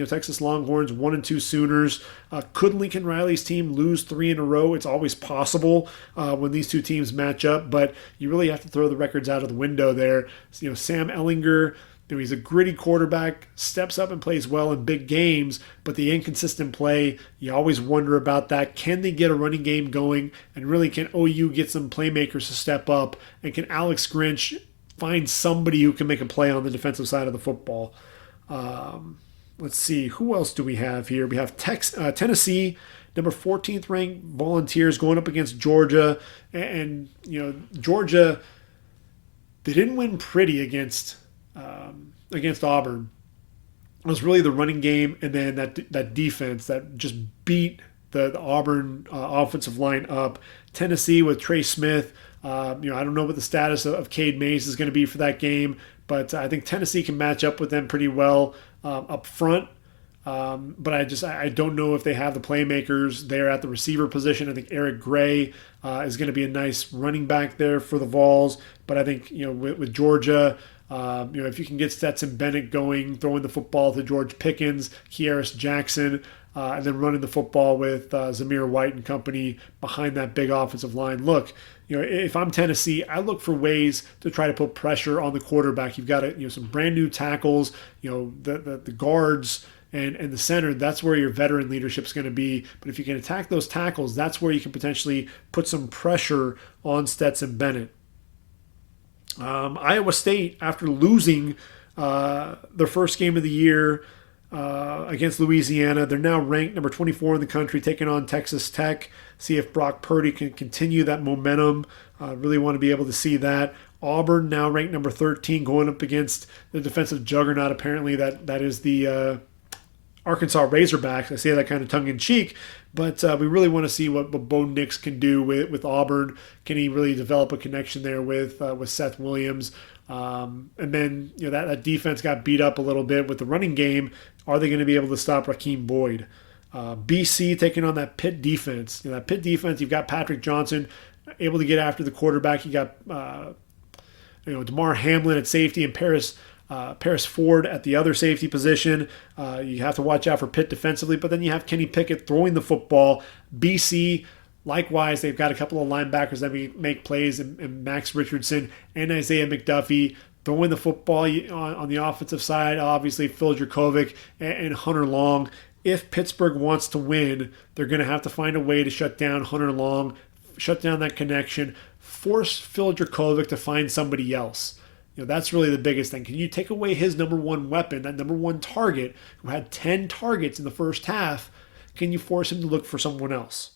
Texas Longhorns, 1-2 Sooners. Could Lincoln Riley's team lose 3 in a row? It's always possible when these two teams match up, but you really have to throw the records out of the window there. Sam Ehlinger, he's a gritty quarterback, steps up and plays well in big games, but the inconsistent play, you always wonder about that. Can they get a running game going? And really, can OU get some playmakers to step up? And can Alex Grinch find somebody who can make a play on the defensive side of the football? Let's see, who else do we have here? We have Tennessee, number 14th ranked Volunteers going up against Georgia. And Georgia, they didn't win pretty against Auburn. It was really the running game and then that defense that just beat the Auburn offensive line up. Tennessee with Trey Smith. I don't know what the status of Cade Mays is going to be for that game, but I think Tennessee can match up with them pretty well up front. But I don't know if they have the playmakers there at the receiver position. I think Eric Gray is going to be a nice running back there for the Vols. But I think, with Georgia, if you can get Stetson Bennett going, throwing the football to George Pickens, Kieris Jackson, and then running the football with Zamir White and company behind that big offensive line. Look, if I'm Tennessee, I look for ways to try to put pressure on the quarterback. You've got some brand new tackles, the guards and the center. That's where your veteran leadership is going to be. But if you can attack those tackles, that's where you can potentially put some pressure on Stetson Bennett. Iowa State, after losing their first game of the year against Louisiana, they're now ranked number 24 in the country, taking on Texas Tech. See if Brock Purdy can continue that momentum. Really want to be able to see that. Auburn now ranked number 13, going up against the defensive juggernaut, apparently, that is the Arkansas Razorbacks. I say that kind of tongue-in-cheek, but we really want to see what Bo Nix can do with Auburn. Can he really develop a connection there with Seth Williams? And then that defense got beat up a little bit with the running game. Are they going to be able to stop Raheem Boyd? BC taking on that Pitt defense. That Pitt defense, you've got Patrick Johnson able to get after the quarterback. You got Damar Hamlin at safety and Paris Ford at the other safety position. You have to watch out for Pitt defensively, but then you have Kenny Pickett throwing the football. BC, likewise, they've got a couple of linebackers that make plays, and Max Richardson and Isaiah McDuffie throwing the football on the offensive side. Obviously, Phil Dracovic and Hunter Long. If Pittsburgh wants to win, they're going to have to find a way to shut down Hunter Long, shut down that connection, force Phil Dracovic to find somebody else. That's really the biggest thing. Can you take away his number one weapon, that number one target, who had 10 targets in the first half? Can you force him to look for someone else?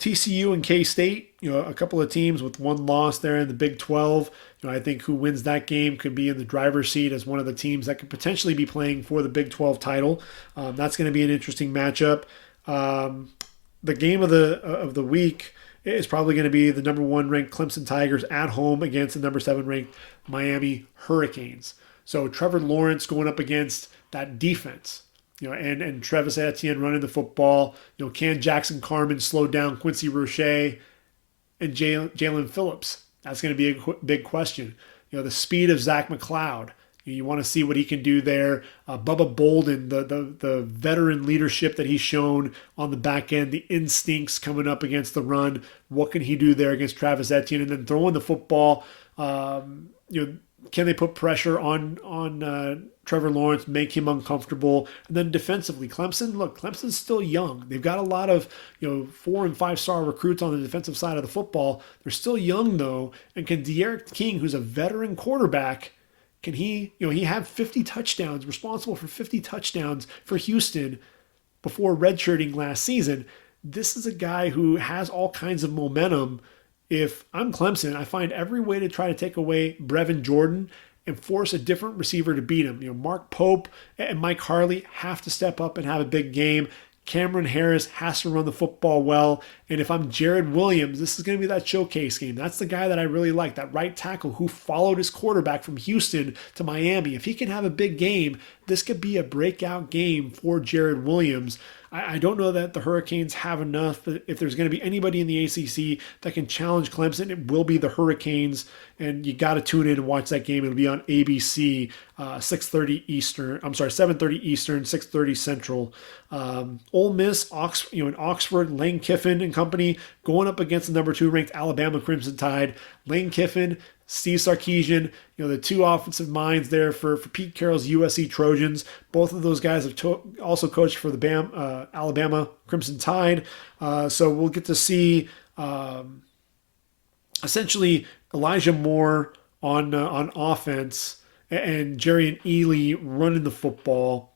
TCU and K-State, a couple of teams with one loss there in the Big 12. I think who wins that game could be in the driver's seat as one of the teams that could potentially be playing for the Big 12 title. That's going to be an interesting matchup. The game of the week is probably going to be the number 1 ranked Clemson Tigers at home against the number 7 ranked Miami Hurricanes. So Trevor Lawrence going up against that defense. And Travis Etienne running the football. Can Jackson Carman slow down Quincy Roche and Jalen Phillips? That's going to be a big question. The speed of Zach McLeod. You want to see what he can do there. Bubba Bolden, the veteran leadership that he's shown on the back end, the instincts coming up against the run. What can he do there against Travis Etienne? And then throwing the football. Can they put pressure on Trevor Lawrence, make him uncomfortable? And then defensively, Clemson's still young. They've got a lot of 4 and 5 star recruits on the defensive side of the football. They're still young though. And can De'Aaron King, who's a veteran quarterback, can he have 50 touchdowns, responsible for 50 touchdowns for Houston before redshirting last season? This is a guy who has all kinds of momentum. If I'm Clemson, I find every way to try to take away Brevin Jordan and force a different receiver to beat him. Mark Pope and Mike Harley have to step up and have a big game. Cameron Harris has to run the football well. And if I'm Jared Williams, this is going to be that showcase game. That's the guy that I really like, that right tackle who followed his quarterback from Houston to Miami. If he can have a big game, this could be a breakout game for Jared Williams. I don't know that the Hurricanes have enough. If there's going to be anybody in the ACC that can challenge Clemson, it will be the Hurricanes. And you got to tune in and watch that game. It'll be on ABC, 6:30 Eastern. I'm sorry, 7:30 Eastern, 6:30 Central. Ole Miss, in Oxford, Lane Kiffin and company going up against the number 2 ranked Alabama Crimson Tide. Lane Kiffin, Steve Sarkisian, the two offensive minds there for Pete Carroll's USC Trojans. Both of those guys have also coached for the Alabama Crimson Tide. So we'll get to see essentially Elijah Moore on offense and Jerry and Ely running the football.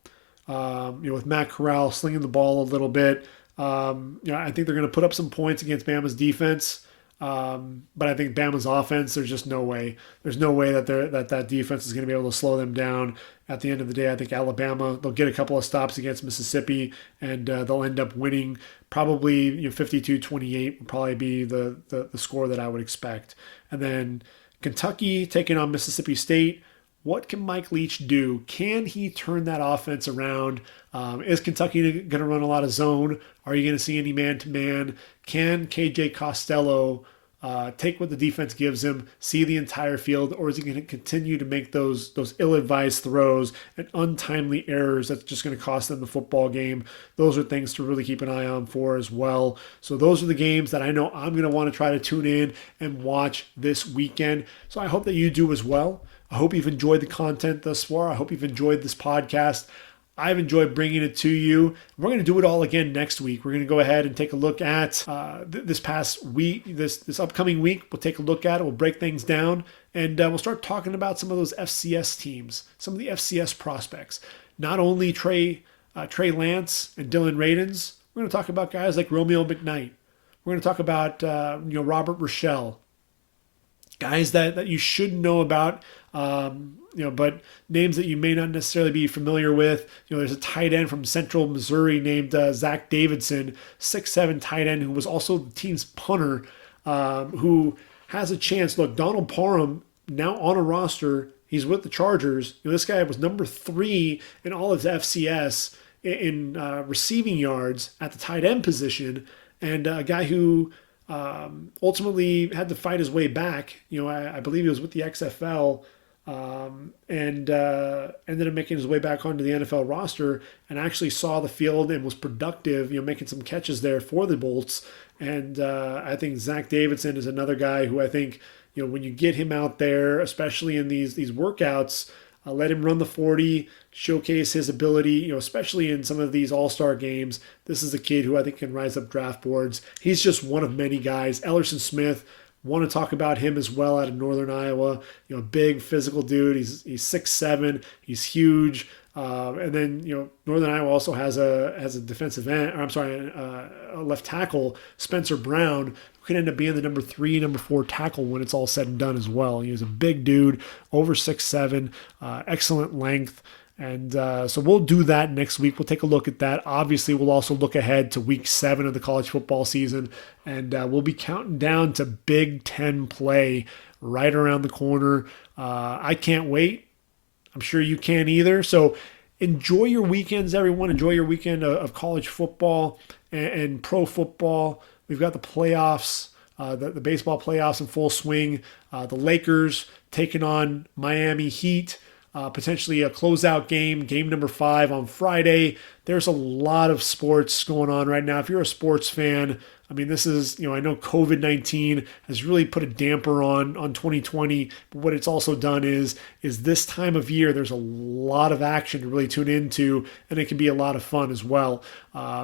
With Matt Corral slinging the ball a little bit. I think they're going to put up some points against Bama's defense. But I think Bama's offense, there's just no way. There's no way that defense is going to be able to slow them down. At the end of the day, I think Alabama, they'll get a couple of stops against Mississippi, and they'll end up winning. Probably 52-28 would probably be the score that I would expect. And then Kentucky taking on Mississippi State. What can Mike Leach do? Can he turn that offense around? Is Kentucky going to run a lot of zone? Are you going to see any man-to-man? Can KJ Costello take what the defense gives him, see the entire field, or is he going to continue to make those ill-advised throws and untimely errors that's just going to cost them the football game? Those are things to really keep an eye on for as well. So those are the games that I know I'm going to want to try to tune in and watch this weekend. So I hope that you do as well. I hope you've enjoyed the content thus far. I hope you've enjoyed this podcast. I've enjoyed bringing it to you. We're going to do it all again next week. We're going to go ahead and take a look at this past week, this upcoming week. We'll take a look at it. We'll break things down, and we'll start talking about some of those FCS teams, some of the FCS prospects. Not only Trey Lance and Dylan Radins. We're going to talk about guys like Romeo McKnight. We're going to talk about Robert Rochelle, guys that you should know about. But names that you may not necessarily be familiar with. There's a tight end from Central Missouri named Zach Davidson, 6'7" tight end who was also the team's punter, who has a chance. Look, Donald Parham now on a roster. He's with the Chargers. This guy was number 3 in all of FCS in receiving yards at the tight end position, and a guy who ultimately had to fight his way back. I believe he was with the XFL. And ended up making his way back onto the NFL roster and actually saw the field and was productive, making some catches there for the Bolts. And I think Zach Davidson is another guy who I think, when you get him out there, especially in these workouts, let him run the 40, showcase his ability, especially in some of these all-star games. This is a kid who I think can rise up draft boards. He's just one of many guys. Ellerson Smith, want to talk about him as well out of Northern Iowa. Big physical dude. He's 6'7". He's huge. And then Northern Iowa also has a defensive end. Or I'm sorry, a left tackle, Spencer Brown, who can end up being the number 3, number 4 tackle when it's all said and done as well. He's a big dude, over 6'7", excellent length. And so we'll do that next week. We'll take a look at that. Obviously, we'll also look ahead to week 7 of the college football season. And we'll be counting down to Big Ten play right around the corner. I can't wait. I'm sure you can't either. So enjoy your weekends, everyone. Enjoy your weekend of college football and pro football. We've got the playoffs, the baseball playoffs in full swing. The Lakers taking on Miami Heat. Potentially a closeout game number 5 on Friday. There's a lot of sports going on right now. If you're a sports fan, this is, I know COVID-19 has really put a damper on 2020, but what it's also done is this time of year, there's a lot of action to really tune into, and it can be a lot of fun as well.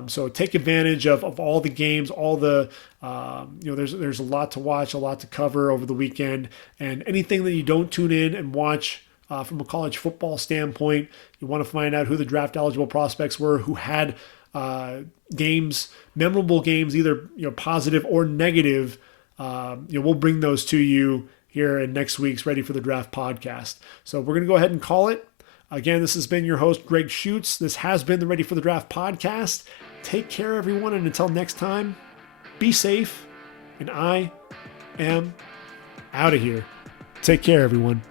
So take advantage of all the games, all the, there's a lot to watch, a lot to cover over the weekend, and anything that you don't tune in and watch from a college football standpoint, you want to find out who the draft eligible prospects were, who had games, memorable games, either positive or negative. We'll bring those to you here in next week's Ready for the Draft podcast. So we're going to go ahead and call it. Again, this has been your host, Gregg Schutze. This has been the Ready for the Draft podcast. Take care, everyone, and until next time, be safe, and I am out of here. Take care, everyone.